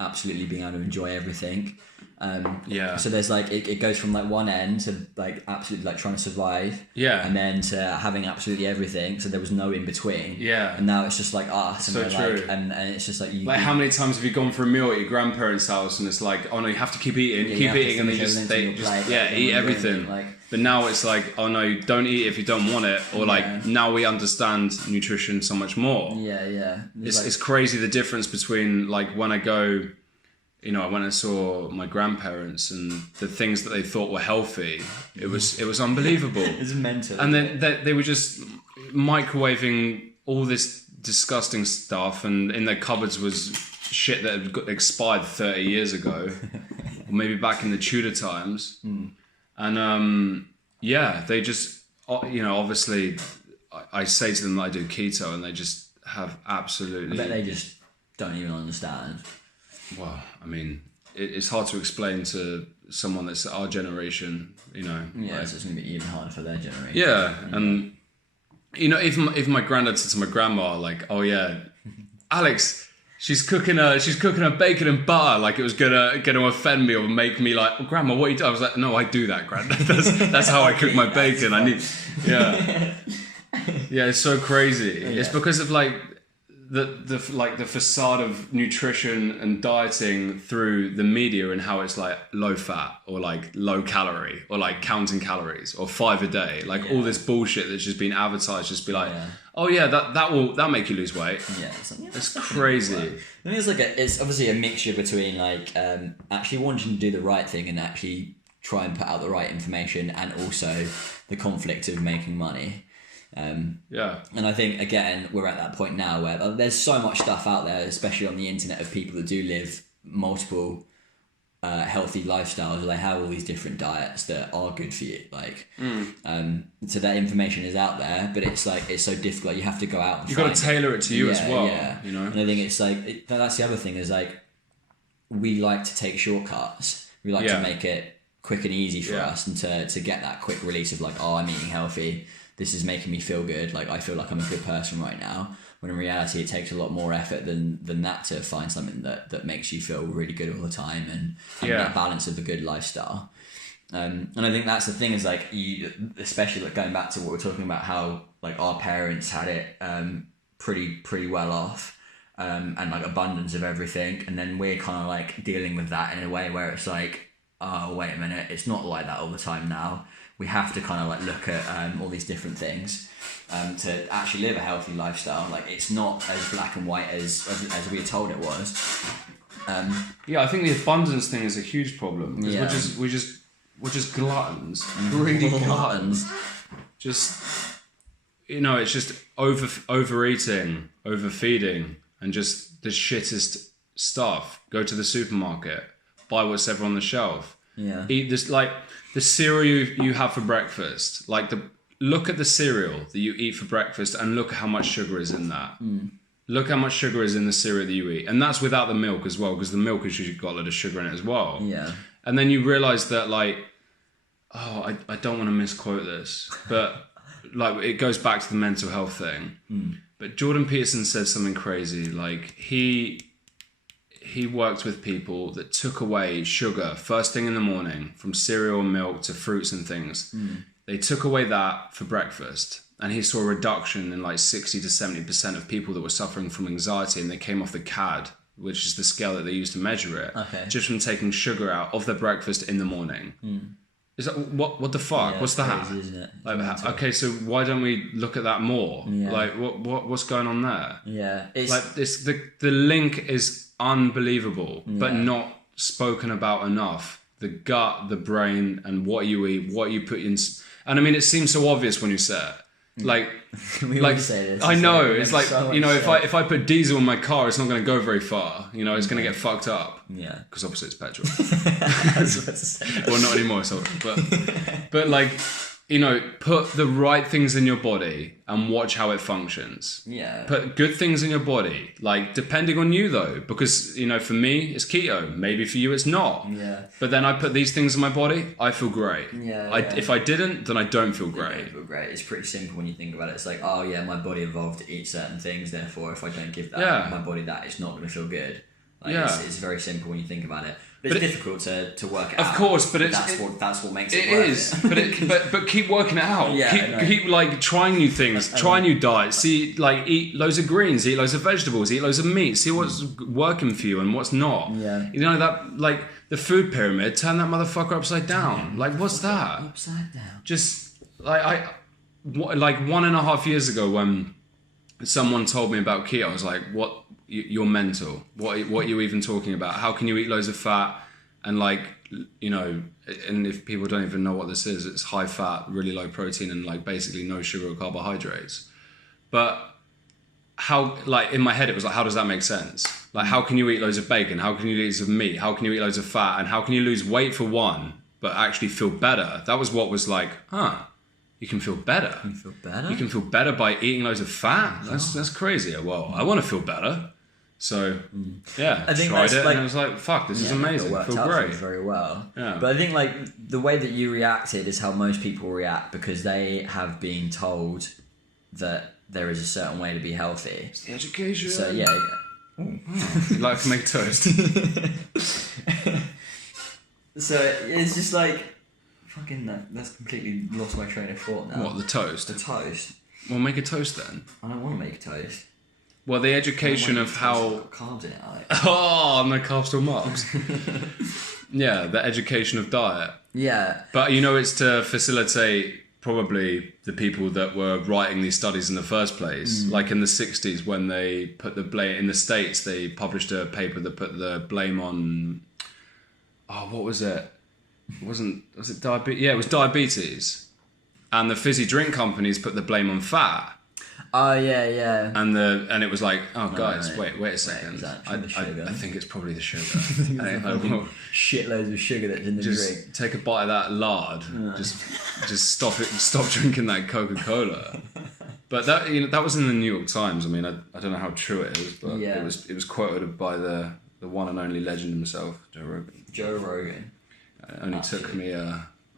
absolutely being able to enjoy everything. So there's like it goes from like one end to like absolutely like trying to survive, and then to having absolutely everything. So there was no in between. And now it's just like us. So and true. Like, and it's just like you. Like how many times have you gone for a meal at your grandparents' house and it's like, oh no, you have to keep eating, and they just eat everything. Like, but now it's like, oh no, don't eat if you don't want it, or like now we understand nutrition so much more. It's crazy the difference between like when I go, you know, when I saw my grandparents and the things that they thought were healthy, it was unbelievable. It's mental. And then they were just microwaving all this disgusting stuff, and in their cupboards was shit that had got expired 30 years ago, or maybe back in the Tudor times. And they just, you know, obviously I say to them that I do keto, and they just have absolutely... I bet they just don't even understand. Well, I mean, it's hard to explain to someone that's our generation, you know. Yeah, like, so it's going to be even harder for their generation. Yeah, and, you know, if my granddad said to my grandma, like, oh yeah, Alex, she's cooking a bacon and butter, like it was gonna offend me or make me like, oh, Grandma, what are you doing? I was like, no, I do that, Granddad. That's how I cook my bacon. I need, yeah, it's so crazy. Yeah. It's because of like the facade of nutrition and dieting through the media, and how it's like low fat or like low calorie or like counting calories or 5 a day, like all this bullshit that's just been advertised. Just be like, oh yeah, that'll make you lose weight. Yeah, it's crazy. I think it's obviously a mixture between like actually wanting to do the right thing and actually try and put out the right information, and also the conflict of making money. And I think again we're at that point now where there's so much stuff out there, especially on the internet, of people that do live multiple healthy lifestyles, where they have all these different diets that are good for you, like so that information is out there, but it's like it's so difficult. You have to go out and you've got to tailor it to you as well, you know. And I think it's like that's the other thing, is like we like to take shortcuts. We like to make it quick and easy for us, and to get that quick release of like, oh, I'm eating healthy, this is making me feel good, like I feel like I'm a good person right now, when in reality it takes a lot more effort than that to find something that makes you feel really good all the time, and that balance of a good lifestyle. And I think that's the thing, is like you, especially like going back to what we're talking about, how like our parents had it pretty well off, and like abundance of everything, and then we're kind of like dealing with that in a way where it's like, oh wait a minute, it's not like that all the time now. We have to kind of like look at all these different things to actually live a healthy lifestyle. Like it's not as black and white as we were told it was. I think the abundance thing is a huge problem. We're just gluttons, greedy gluttons. Just, you know, it's just overeating, overfeeding, and just the shittest stuff. Go to the supermarket, buy what's ever on the shelf. Eat this, like the cereal you have for breakfast. Like look at the cereal that you eat for breakfast, and look at how much sugar is in that. Look how much sugar is in the cereal that you eat, and that's without the milk as well, because the milk has usually got a lot of sugar in it as well. And then you realise that, like, I don't want to misquote this, but like it goes back to the mental health thing. But Jordan Peterson said something crazy. Like he worked with people that took away sugar first thing in the morning, from cereal and milk to fruits and things. They took away that for breakfast, and he saw a reduction in like 60 to 70% of people that were suffering from anxiety, and they came off the CAD, which is the scale that they use to measure it, just from taking sugar out of their breakfast in the morning. Is that what the fuck? What's that? Crazy, isn't it? Like, okay, so why don't we look at that more? Like what's going on there? It's like this. The link is unbelievable, but not spoken about enough. The gut, the brain, and what you eat, what you put in. And I mean, it seems so obvious when you say it. Like, we like say this. I know, it's like, so you know, if I put diesel in my car, it's not going to go very far. You know, it's going to get fucked up. Because obviously it's petrol. Well, not anymore. So, but like, put the right things in your body and watch how it functions. Yeah. Put good things in your body, like depending on you though, because for me it's keto. Maybe for you it's not. Yeah. But then I put these things in my body, I feel great. Yeah. If I didn't, then I don't feel great. You don't feel great. It's pretty simple when you think about it. It's like, oh yeah, my body evolved to eat certain things. Therefore, if I don't give my body that, it's not going to feel good. Like, it's very simple when you think about it. But it's difficult to work it out. Of course, but that's what makes it worth it. It is, but keep working it out. Keep like trying new things, try new diets. See, like eat loads of greens, eat loads of vegetables, eat loads of meat. See what's working for you and what's not. Yeah. That like the food pyramid. Turn that motherfucker upside down. Like what's that? Upside down. Just like 1.5 years ago when someone told me about keto, I was like, what? You're mental. What are you even talking about? How can you eat loads of fat and and if people don't even know what this is, it's high fat, really low protein, and like basically no sugar or carbohydrates. But how, like in my head, it was like, how does that make sense? Like, how can you eat loads of bacon? How can you eat loads of meat? How can you eat loads of fat? And how can you lose weight for one, but actually feel better? That was what was like, you can feel better. You can feel better? You can feel better by eating loads of fat? That's crazy. Well, I want to feel better. So, I think tried it like, and I was like, fuck, this is amazing. It feel worked great. out very well. Yeah. But I think like the way that you reacted is how most people react because they have been told that there is a certain way to be healthy. It's the education. So, yeah. You'd like to make toast? So, it's just like, fucking, that's completely lost my train of thought now. What, the toast? The toast. Well, make a toast then. I don't want to make a toast. Well, the education of how... Carbs in it, Alex. Oh, no carbs or marbs. Yeah, the education of diet. Yeah. But, it's to facilitate probably the people that were writing these studies in the first place. Like in the 60s when they put the blame... In the States, they published a paper that put the blame on... Oh, what was it? Was it diabetes? Yeah, it was diabetes. And the fizzy drink companies put the blame on fat. Oh yeah. And it was like, guys, wait a second. I sugar? think it's probably the sugar. Shitloads of sugar that's in the drink. Take a bite of that lard. Just stop drinking that Coca-Cola. But that was in the New York Times. I mean, I don't know how true it is, but it was quoted by the one and only legend himself, Joe Rogan. It only took me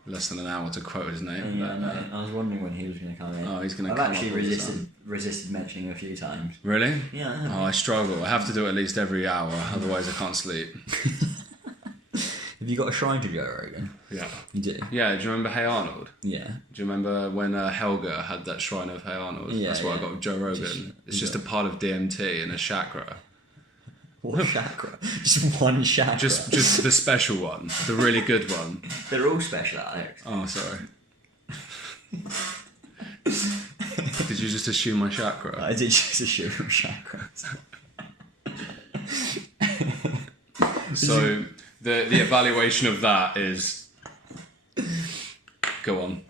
less than an hour to quote his name. Yeah, no, I was wondering when he was going to come in. Oh, he's going to come in. I've actually resisted mentioning him a few times. Really? Yeah. Oh, I struggle. I have to do it at least every hour, otherwise I can't sleep. Have you got a shrine to Joe Rogan? Yeah. You do? Yeah, do you remember Hey Arnold? Yeah. Do you remember when Helga had that shrine of Hey Arnold? Yeah, that's what I got with Joe Rogan. It's just a part of DMT and a chakra. What chakra? Just one chakra? Just the special one. The really good one. They're all special, Alex. Oh, sorry. Did you just assume my chakra? I did just assume chakra. So the evaluation of that is... Go on.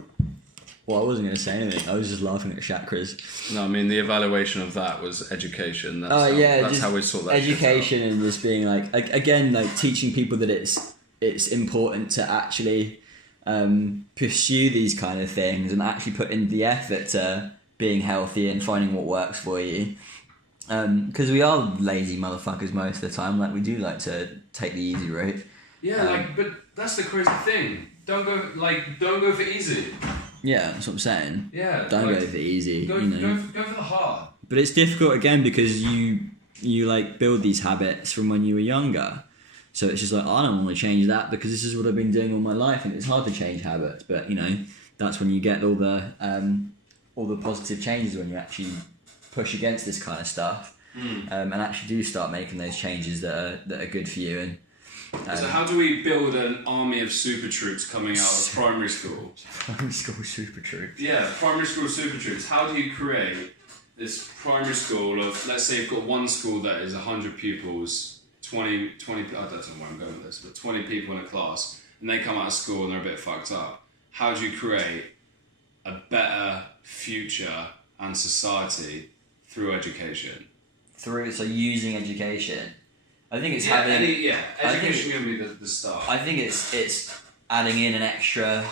Well, I wasn't going to say anything. I was just laughing at chakras. No, I mean, the evaluation of that was education. That's how we sort that education and just being like, again, like teaching people that it's important to actually pursue these kind of things and actually put in the effort to being healthy and finding what works for you. Because we are lazy motherfuckers most of the time. Like, we do like to take the easy route. Yeah, but that's the crazy thing. Don't go for easy. Yeah, that's what I'm saying. Yeah. Don't go for the easy. Go for the hard. But it's difficult again because you like build these habits from when you were younger. So it's just like, I don't want to change that because this is what I've been doing all my life, and it's hard to change habits. But that's when you get all the positive changes, when you actually push against this kind of stuff, and actually do start making those changes that are good for you. And so how do we build an army of super troops coming out of primary school? Primary school super troops. Yeah, primary school super troops. How do you create this primary school of, let's say you've got one school that is 100 pupils, 20, I don't know where I'm going with this, but 20 people in a class, and they come out of school and they're a bit fucked up. How do you create a better future and society through education? So using education. I think it's education going to be the start. I think it's adding in an extra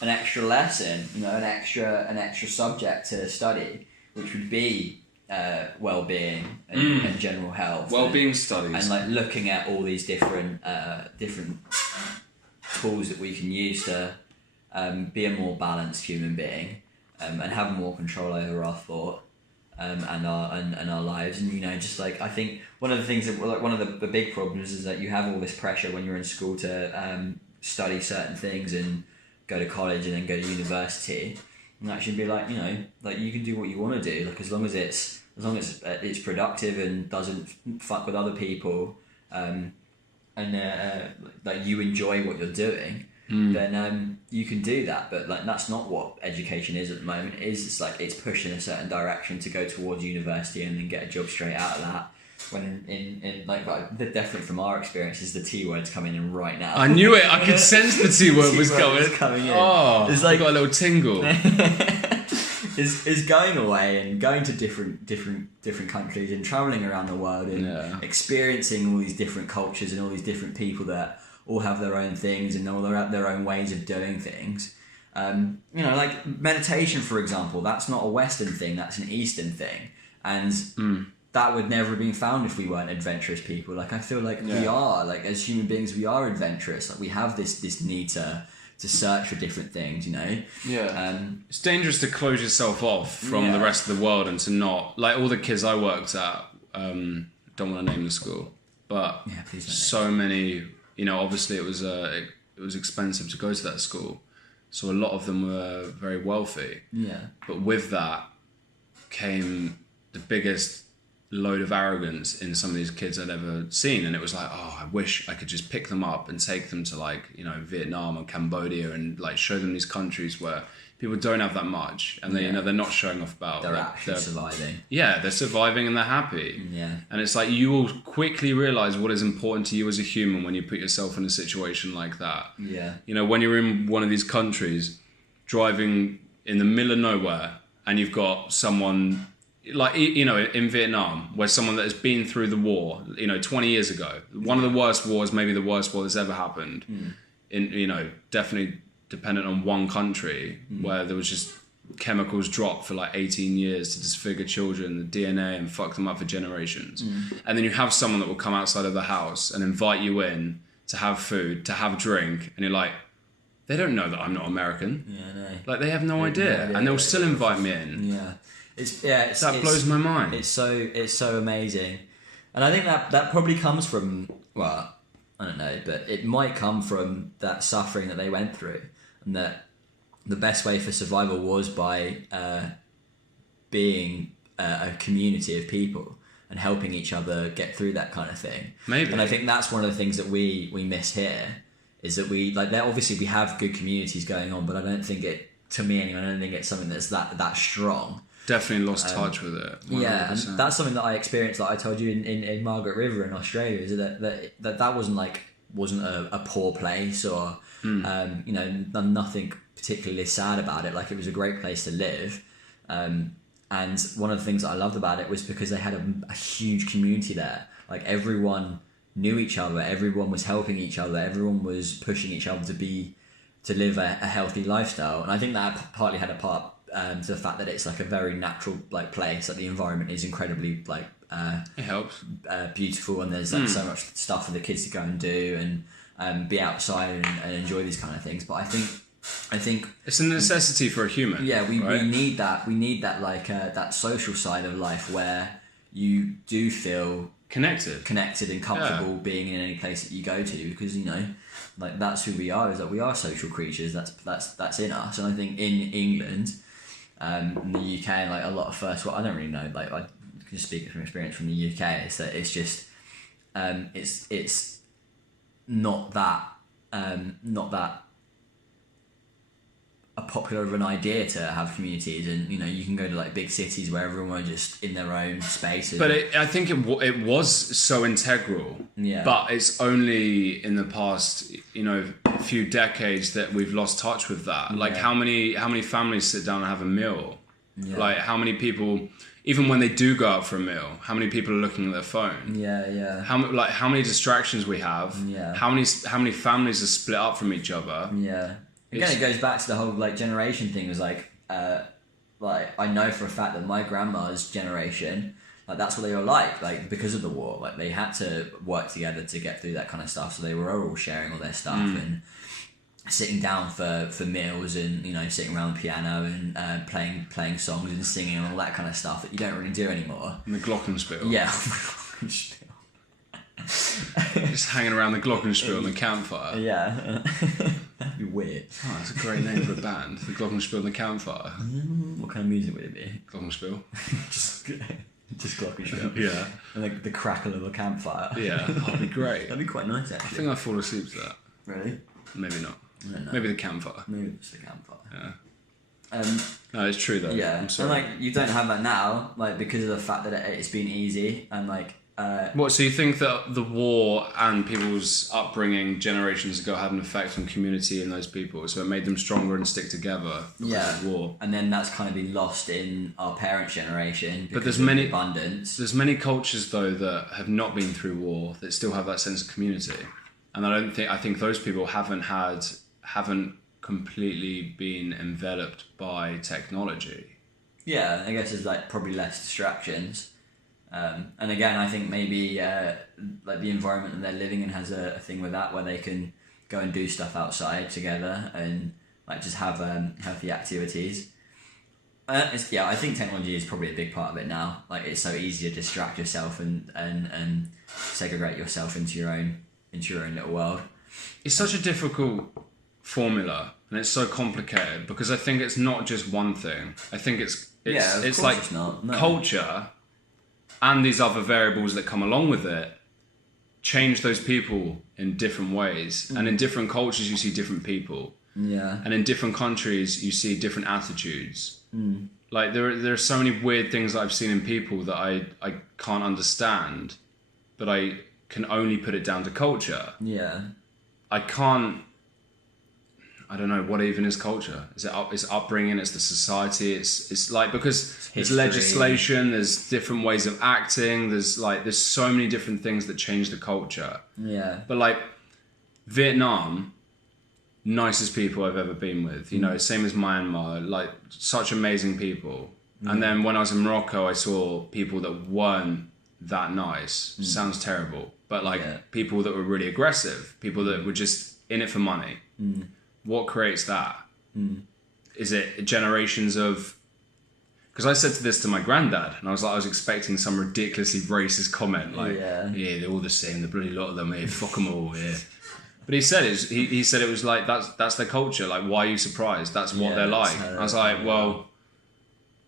an extra lesson, an extra subject to study, which would be well-being and general health, well-being studies, and like looking at all these different tools that we can use to be a more balanced human being, and have more control over our thought, and our lives. And just like, I think one of the things that, like, one of the big problems is that you have all this pressure when you're in school to study certain things and go to college and then go to university, and actually be like, like, you can do what you want to do, like, as long as it's productive and doesn't fuck with other people, and like, you enjoy what you're doing, then you can do that. But like, that's not what education is at the moment. It's like, it's pushed in a certain direction to go towards university and then get a job straight out of that. When in like, definitely from our experiences, the T word's coming in right now. I knew it. I could sense the T word was coming in. Oh, it's like, I got a little tingle. is going away and going to different countries and traveling around the world and experiencing all these different cultures and all these different people that all have their own things and all their own ways of doing things. Like meditation, for example, that's not a Western thing, that's an Eastern thing. And that would never have been found if we weren't adventurous people. Like, I feel like we are, like, as human beings, we are adventurous. Like, we have this need to search for different things, Yeah. It's dangerous to close yourself off from the rest of the world and to not, like, all the kids I worked at, don't want to name the school, but so many, obviously it was expensive to go to that school. So a lot of them were very wealthy. Yeah. But with that came the biggest load of arrogance in some of these kids I'd ever seen, and it was like, oh, I wish I could just pick them up and take them to, like, Vietnam or Cambodia and, like, show them these countries where people don't have that much, and they they're not showing off about, they're actually surviving. Yeah, they're surviving and they're happy. Yeah. And it's like, you will quickly realize what is important to you as a human when you put yourself in a situation like that. Yeah. When you're in one of these countries driving in the middle of nowhere and you've got someone, like, in Vietnam, where someone that has been through the war, 20 years ago, one of the worst wars, maybe the worst war that's ever happened, in, definitely dependent on one country, where there was just chemicals dropped for like 18 years to disfigure children, the DNA, and fuck them up for generations. And then you have someone that will come outside of the house and invite you in to have food, to have drink, and you're like, they don't know that I'm not American. Yeah, no. Like, they have no idea, and they'll still invite me in. Yeah. That blows my mind. It's so amazing, and I think that probably comes from, well, I don't know, but it might come from that suffering that they went through, and that the best way for survival was by being a community of people and helping each other get through that kind of thing. Maybe. And I think that's one of the things that we miss here, is that we, like, obviously we have good communities going on, but I don't think it, to me anyway, I don't think it's something that's that strong. Definitely lost touch with it. 100%. Yeah, and that's something that I experienced, like I told you, in Margaret River in Australia, is that wasn't a poor place, or nothing particularly sad about it. Like, it was a great place to live, and one of the things that I loved about it was because they had a huge community there. Like, everyone knew each other, everyone was helping each other, everyone was pushing each other to live a healthy lifestyle. And I think that partly had a part to the fact that it's like a very natural, like, place. Like, the environment is incredibly, like, it helps, beautiful, and there's like so much stuff for the kids to go and do and be outside and enjoy these kind of things. But I think it's a necessity for a human. Yeah, we right? need that. We need that, like, that social side of life where you do feel connected and comfortable being in any place that you go to, because like, that's who we are. Is that we are social creatures. That's in us. And I think in England, in the UK, and like a lot of I don't really know. Like, I can speak from experience from the UK. Is that it's just it's not that a popular of an idea to have communities, and you can go to, like, big cities where everyone are just in their own spaces. But I think it was so integral. Yeah. But it's only in the past few decades that we've lost touch with that. Yeah. Like, how many families sit down and have a meal? Yeah. Like, how many people, even when they do go out for a meal, how many people are looking at their phone? Yeah. How many distractions we have? Yeah. How many families are split up from each other? Yeah. Again, it goes back to the whole like generation thing. Was like I know for a fact that my grandma's generation, like that's what they were like because of the war. Like they had to work together to get through that kind of stuff. So they were all sharing all their stuff and sitting down for meals and sitting around the piano and playing songs and singing and all that kind of stuff that you don't really do anymore. And the glockenspiel. Yeah. Just hanging around the glockenspiel and the campfire. Yeah. That'd be weird. Oh, that's a great name for a band. The glockenspiel and the campfire. What kind of music would it be? Glockenspiel. just glockenspiel. Yeah. And like the crackle of a campfire. Yeah, that'd be great. That'd be quite nice I actually. think I'd fall asleep to that. Really? Maybe not. I don't know. Maybe the campfire. Maybe it's the campfire. Yeah. No, it's true though. Yeah. I'm sorry. And like you don't have that now, like because of the fact that it's been easy and like. What? So you think that the war and people's upbringing generations ago had an effect on community and those people, so it made them stronger and stick together because of war? And then that's kind of been lost in our parents' generation. But there's many abundance. There's many cultures though that have not been through war that still have that sense of community, and I think those people haven't completely been enveloped by technology. Yeah, I guess there's like probably less distractions. And again, I think maybe like the environment that they're living in has a thing with that, where they can go and do stuff outside together and like just have healthy activities. I think technology is probably a big part of it now. Like it's so easy to distract yourself and segregate yourself into your own little world. It's such a difficult formula and it's so complicated because I think it's not just one thing. I think it's like it's not. No. Culture and these other variables that come along with it change those people in different ways. And in different cultures you see different people. Yeah. And in different countries you see different attitudes. Like there are so many weird things that I've seen in people that I can't understand, but I can only put it down to culture. Yeah. I don't know what even is culture. It's upbringing. It's the society. It's like because there's legislation. There's different ways of acting. There's so many different things that change the culture. Yeah. But like Vietnam, nicest people I've ever been with. Same as Myanmar. Like such amazing people. And then when I was in Morocco, I saw people that weren't that nice. Sounds terrible, but people that were really aggressive. People that were just in it for money. What creates that? Is it generations of... Because I said this to my granddad, and I was expecting some ridiculously racist comment, yeah, they're all the same, the bloody lot of them, fuck them all, yeah. But he said it was like, that's their culture, like, why are you surprised? That's what they're like. I was like, well,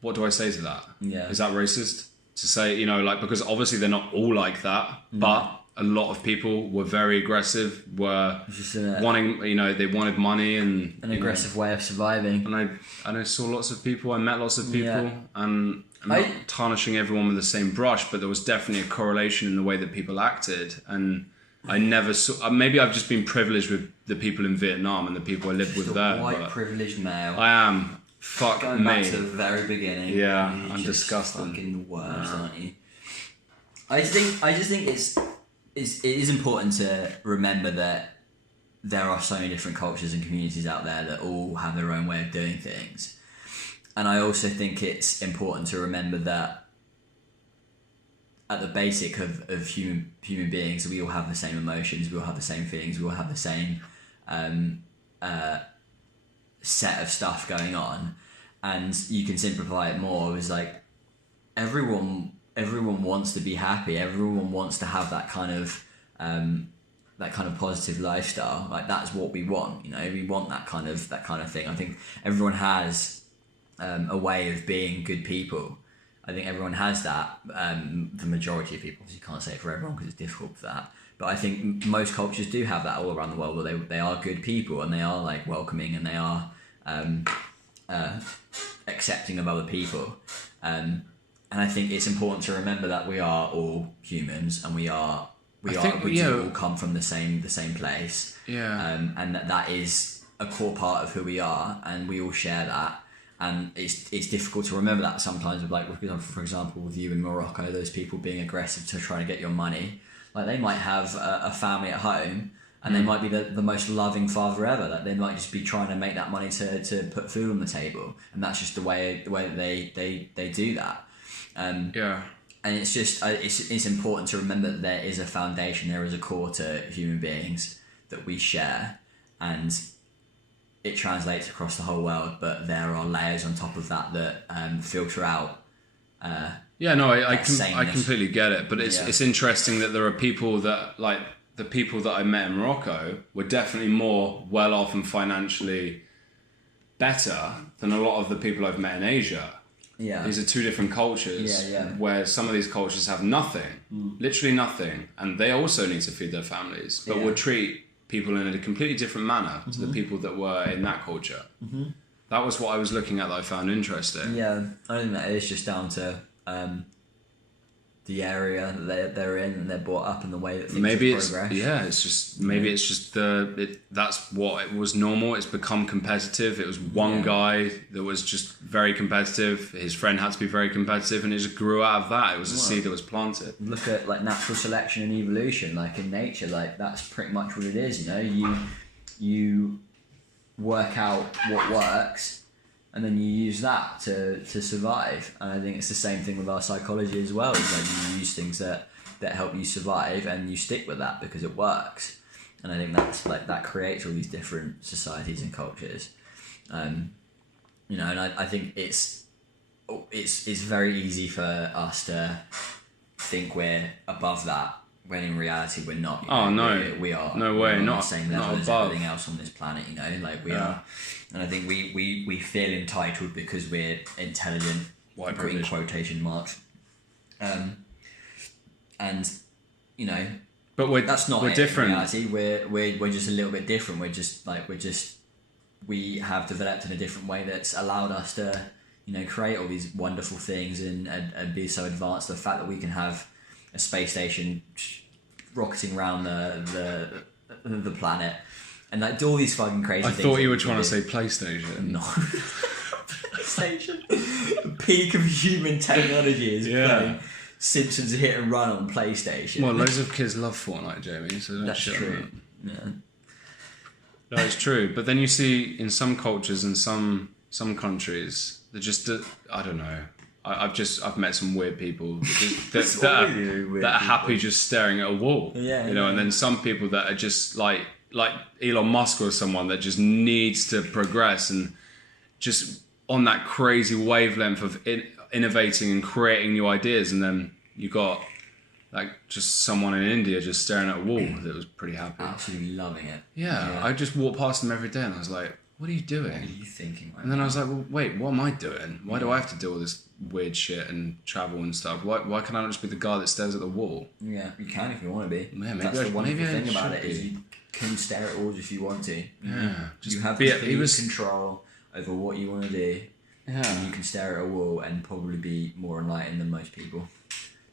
what do I say to that? Yeah. Is that racist? To say, because obviously they're not all like that, but... A lot of people were very aggressive, were wanting, they wanted money and... An aggressive way of surviving. And I saw lots of people, I met lots of people, and I'm not tarnishing everyone with the same brush, but there was definitely a correlation in the way that people acted. And I never saw... Maybe I've just been privileged with the people in Vietnam and the people I lived with there. White privileged male. I am. Fuck Going me. Back to the very beginning. Yeah, I'm disgusting. Fucking the worst, aren't you? I just think it is important to remember that there are so many different cultures and communities out there that all have their own way of doing things. And I also think it's important to remember that at the basic of human beings, we all have the same emotions, we all have the same feelings, we all have the same set of stuff going on. And you can simplify it more as like everyone wants to be happy. Everyone wants to have that kind of positive lifestyle. Like that's what we want. We want that kind of thing. I think everyone has a way of being good people. I think everyone has that. The majority of people, you can't say it for everyone because it's difficult for that. But I think most cultures do have that all around the world, where they are good people and they are like welcoming and they are accepting of other people. And I think it's important to remember that we are all humans and we do all come from the same place. Yeah. And that is a core part of who we are, and we all share that. And it's difficult to remember that sometimes with, like, for example, with you in Morocco, those people being aggressive to try to get your money. Like, they might have a family at home and they might be the most loving father ever. Like they might just be trying to make that money to put food on the table, and that's just the way that they do that. And it's just it's important to remember that there is a foundation, there is a core to human beings that we share, and it translates across the whole world. But there are layers on top of that filter out. I completely get it. But it's interesting that there are people that, like the people that I met in Morocco, were definitely more well off and financially better than a lot of the people I've met in Asia. Yeah. These are two different cultures where some of these cultures have nothing, literally nothing, and they also need to feed their families, but would treat people in a completely different manner to the people that were in that culture. That was what I was looking at that I found interesting. Yeah, I think that is just down to the area that they're in and they're brought up and the way that things progress. That's what it was normal. It's become competitive. It was one guy that was just very competitive. His friend had to be very competitive, and it just grew out of that. It was a seed that was planted. Look at like natural selection and evolution, like in nature, like that's pretty much what it is. You know, you work out what works, and then you use that to survive. And I think it's the same thing with our psychology as well. It's like you use things that help you survive, and you stick with that because it works. And I think that's like that creates all these different societies and cultures. You know, and I think it's very easy for us to think we're above that, when in reality we're not. We are. No way. We're Not on the same level not as above. everything else on this planet. You know, like we are. And I think we feel entitled because we're intelligent, White put in privilege. quotation marks. And you know, But that's not we're it different. in reality. We're just a little bit different. We have developed in a different way that's allowed us to, you know, create all these wonderful things and be so advanced. The fact that we can have a space station rocketing around the planet. And like do all these fucking crazy things. I thought you were trying to say PlayStation. No. PlayStation. The peak of human technology is playing Simpsons Hit and Run on PlayStation. Well, loads of kids love Fortnite, Jamie, so that's true. Yeah. No, it's true. But then you see in some cultures and some countries, they're just, I don't know. I've met some weird people that are happy just staring at a wall. You know, and then some people that are just like Elon Musk or someone that just needs to progress and just on that crazy wavelength of innovating and creating new ideas. And then you got like just someone in India just staring at a wall that was pretty happy. Absolutely loving it. Yeah, I just walked past them every day and I was like, what are you doing? What are you thinking? And then I was like, well, wait, what am I doing? Why do I have to do all this weird shit and travel and stuff? Why can I not just be the guy that stares at the wall? Yeah, you can if you want to be. Yeah, that's the wonderful thing about it is you can stare at walls if you want to. Yeah, you have complete control over what you want to do. Yeah, and you can stare at a wall and probably be more enlightened than most people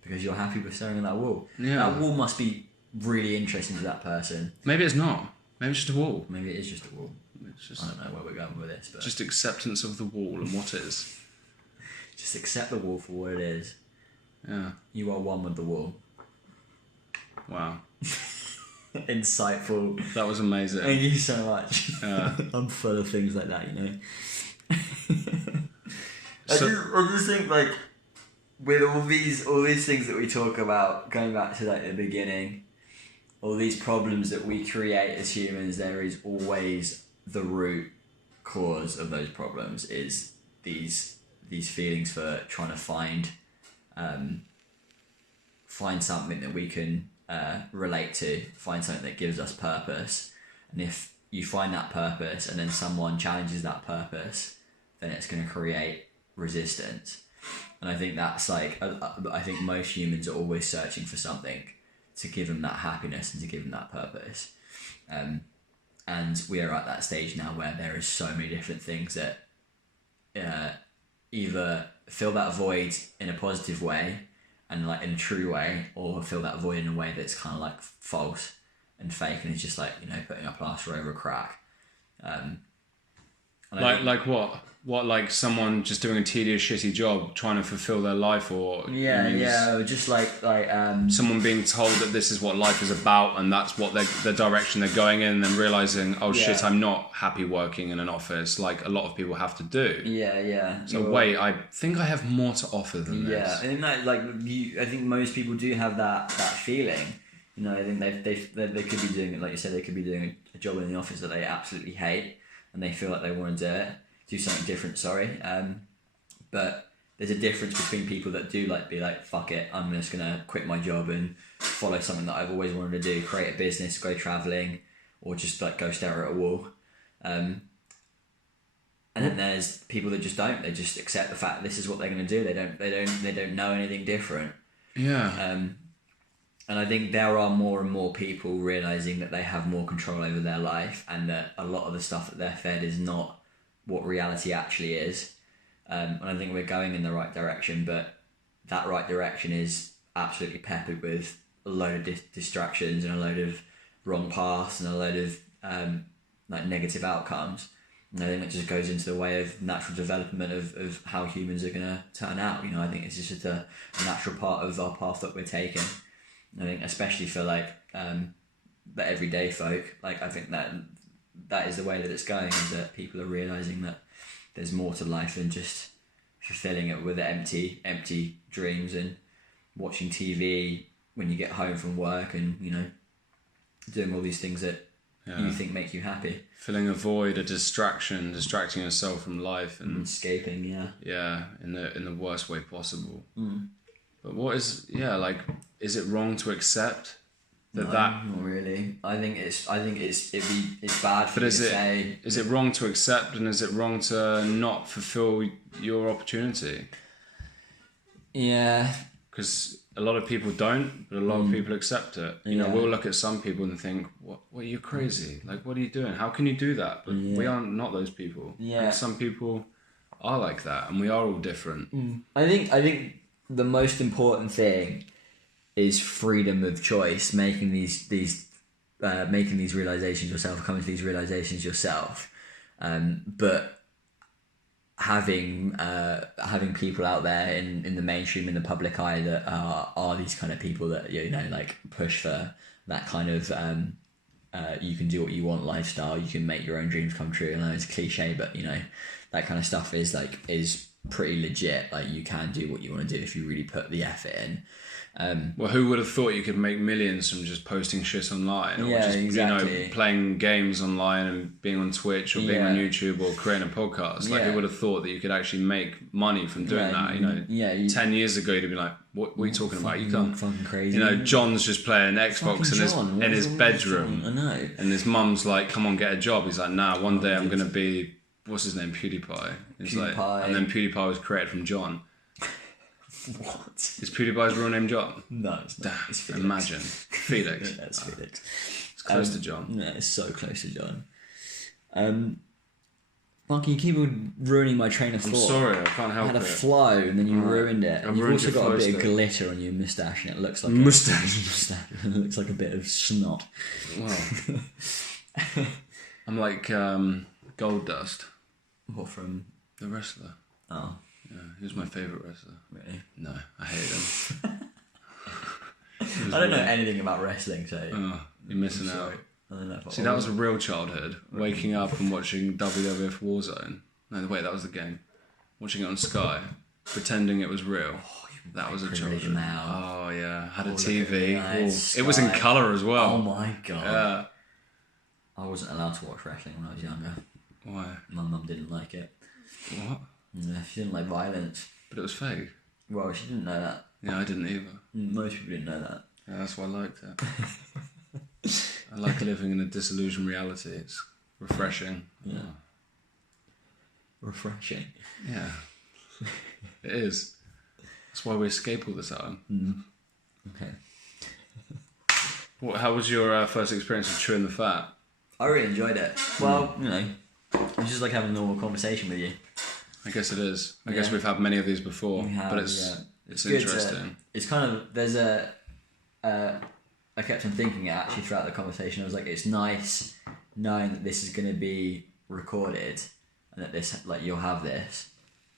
because you're happy with staring at that wall. Yeah, that wall must be really interesting to that person. Maybe it's not. Maybe it's just a wall. Maybe it is just a wall. I don't know where we're going with this, but just acceptance of the wall and what is. Just accept the wall for what it is. Yeah. You are one with the wall. Wow. Insightful. That was amazing. Thank you so much. Yeah. I'm full of things like that, you know. I just think like with all these things that we talk about, going back to like the beginning, all these problems that we create as humans, there is always the root cause of those problems is these feelings for trying to find something that we can relate to, find something that gives us purpose. And if you find that purpose and then someone challenges that purpose, then it's going to create resistance. And I think that's like, I think most humans are always searching for something to give them that happiness and to give them that purpose. And we are at that stage now where there is so many different things that either fill that void in a positive way and like in a true way, or fill that void in a way that's kind of like false and fake, and it's just like, you know, putting a plaster over a crack. And Like what? What, like someone just doing a tedious, shitty job, trying to fulfill their life, or or just like someone being told that this is what life is about and that's what the direction they're going in, and then realizing, oh shit, I'm not happy working in an office like a lot of people have to do. So wait, I think I have more to offer than this. Yeah, and that, like I think most people do have that feeling. You know, I think they could be doing it, like you said, they could be doing a job in the office that they absolutely hate, and they feel like they want to do something different. But there's a difference between people that do like be like, fuck it, I'm just gonna quit my job and follow something that I've always wanted to do, create a business, go traveling, or just like go stare at a wall. And then there's people that just don't. They just accept the fact that this is what they're gonna do. They don't know anything different. Yeah. And I think there are more and more people realizing that they have more control over their life, and that a lot of the stuff that they're fed is not what reality actually is. And I think we're going in the right direction, but that right direction is absolutely peppered with a load of distractions and a load of wrong paths and a load of like negative outcomes. And I think it just goes into the way of natural development of how humans are going to turn out. You know, I think it's just a natural part of our path that we're taking. I think especially for like the everyday folk, like I think that is the way that it's going, is that people are realising that there's more to life than just fulfilling it with empty dreams and watching TV when you get home from work, and you know, doing all these things that you think make you happy. Filling a void, a distraction, distracting yourself from life and escaping, in the worst way possible. But what is is it wrong to accept that? Not really. I think it's bad for you to say. Is it wrong to accept, and is it wrong to not fulfill your opportunity? Yeah. Because a lot of people don't, but a lot of people accept it. You know, we'll look at some people and think, "What? Are you crazy? Like, what are you doing? How can you do that?" But we are not those people. Yeah. And some people are like that, and we are all different. I think the most important thing is freedom of choice, making these realizations yourself, coming to these realizations yourself, but having people out there in the mainstream, in the public eye, that are these kind of people that, you know, like push for that kind of you can do what you want lifestyle, you can make your own dreams come true. I know it's cliche, but you know, that kind of stuff is pretty legit. Like, you can do what you want to do if you really put the effort in. Well, who would have thought you could make millions from just posting shit online, or just exactly. You know, playing games online and being on Twitch or being on YouTube or creating a podcast? Like, who would have thought that you could actually make money from doing that? You know, 10 years ago you'd be like, what are you talking about? You can't. Fucking crazy. You know, John's just playing Xbox in his bedroom, I know. and his mum's like, "Come on, get a job." He's like, "Nah, one day I'm gonna be." What's his name? PewDiePie. He's like, and then PewDiePie was created from John. What? Is PewDiePie's real name John? No, it's not. Damn, It's Felix. imagine. Felix. That's Felix. It's close to John. Yeah, it's so close to John. Fucking, you keep ruining my train of thought. I'm sorry, I can't help it. I had a flow and then you ruined it. And you've also got a bit of glitter on your moustache, and it looks like moustache. It looks like a bit of snot. Well, I'm like Gold Dust. What, from? The wrestler. Oh. Yeah, he was my favourite wrestler. Really? No, I hate him. I don't know anything about wrestling, so... Oh, you're missing out. I don't know. See, that was a real childhood. Waking up and watching WWF Warzone. No, wait, that was the game. Watching it on Sky. Pretending it was real. That was a childhood. Now. Oh, yeah. Had a TV. Nice. It was in colour as well. Oh, my God. Yeah. I wasn't allowed to watch wrestling when I was younger. Why? My mum didn't like it. What? Yeah, she didn't like violence. But it was fake. Well, she didn't know that. Yeah, I didn't either. Most people didn't know that. Yeah, that's why I liked it. I like living in a disillusioned reality. It's refreshing. Yeah. Refreshing. Yeah. It is. That's why we escape all the time. Okay. How was your first experience of chewing the fat? I really enjoyed it. Well, you know, it's just like having a normal conversation with you. I guess it is. I guess we've had many of these before, but it's interesting. It's kind of, there's I kept on thinking it actually throughout the conversation. I was like, it's nice knowing that this is going to be recorded, and that this like you'll have this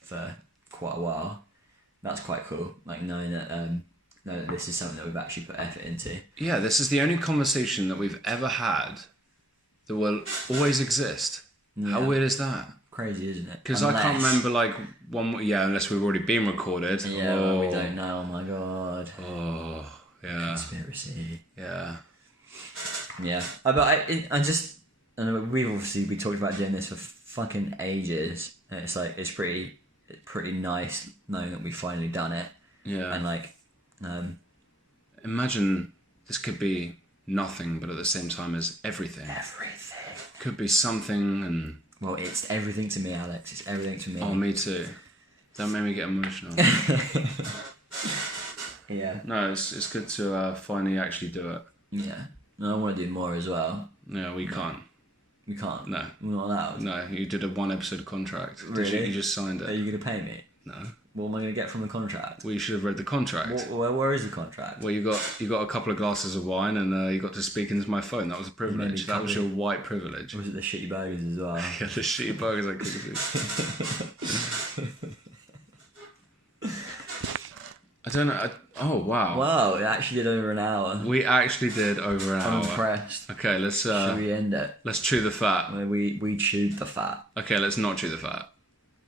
for quite a while. That's quite cool. Like knowing that this is something that we've actually put effort into. Yeah, this is the only conversation that we've ever had that will always exist. Yeah. How weird is that? Crazy, isn't it? Because I can't remember like one. Yeah, unless we've already been recorded. Yeah, well, we don't know. Oh my god. Oh yeah. Conspiracy. Yeah. Yeah, but we talked about doing this for fucking ages, and it's like it's pretty nice knowing that we've finally done it. Yeah. And like, imagine this could be nothing, but at the same time as everything. Everything could be something, and well, it's everything to me, Alex. It's everything to me. Oh, me too. Don't make me get emotional. Yeah. No, it's good to finally actually do it. Yeah. No, I want to do more as well. Yeah, we can't. We can't? No. We're not allowed? No, you did a 1 episode contract. Really? You just signed it. Are you going to pay me? No. What am I going to get from the contract? Well, you should have read the contract. Where is the contract? Well, you got a couple of glasses of wine and you got to speak into my phone. That was a privilege. That was your white privilege. Was it the shitty burgers as well? Yeah, the shitty burgers I could do. I don't know. Oh, wow. Wow, it actually did over an hour. We actually did over an hour. I'm impressed. Okay, let's... Should we end it? Let's chew the fat. We chewed the fat. Okay, let's not chew the fat.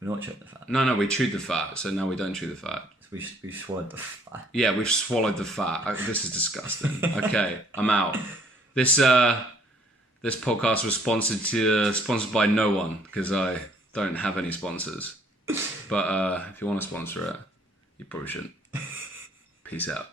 We're not chewing the fat. No, we chewed the fat, so now we don't chew the fat. So we swallowed the fat. Yeah, we've swallowed the fat. This is disgusting. Okay, I'm out. This podcast was sponsored by no one, because I don't have any sponsors. But if you want to sponsor it, you probably shouldn't. Peace out.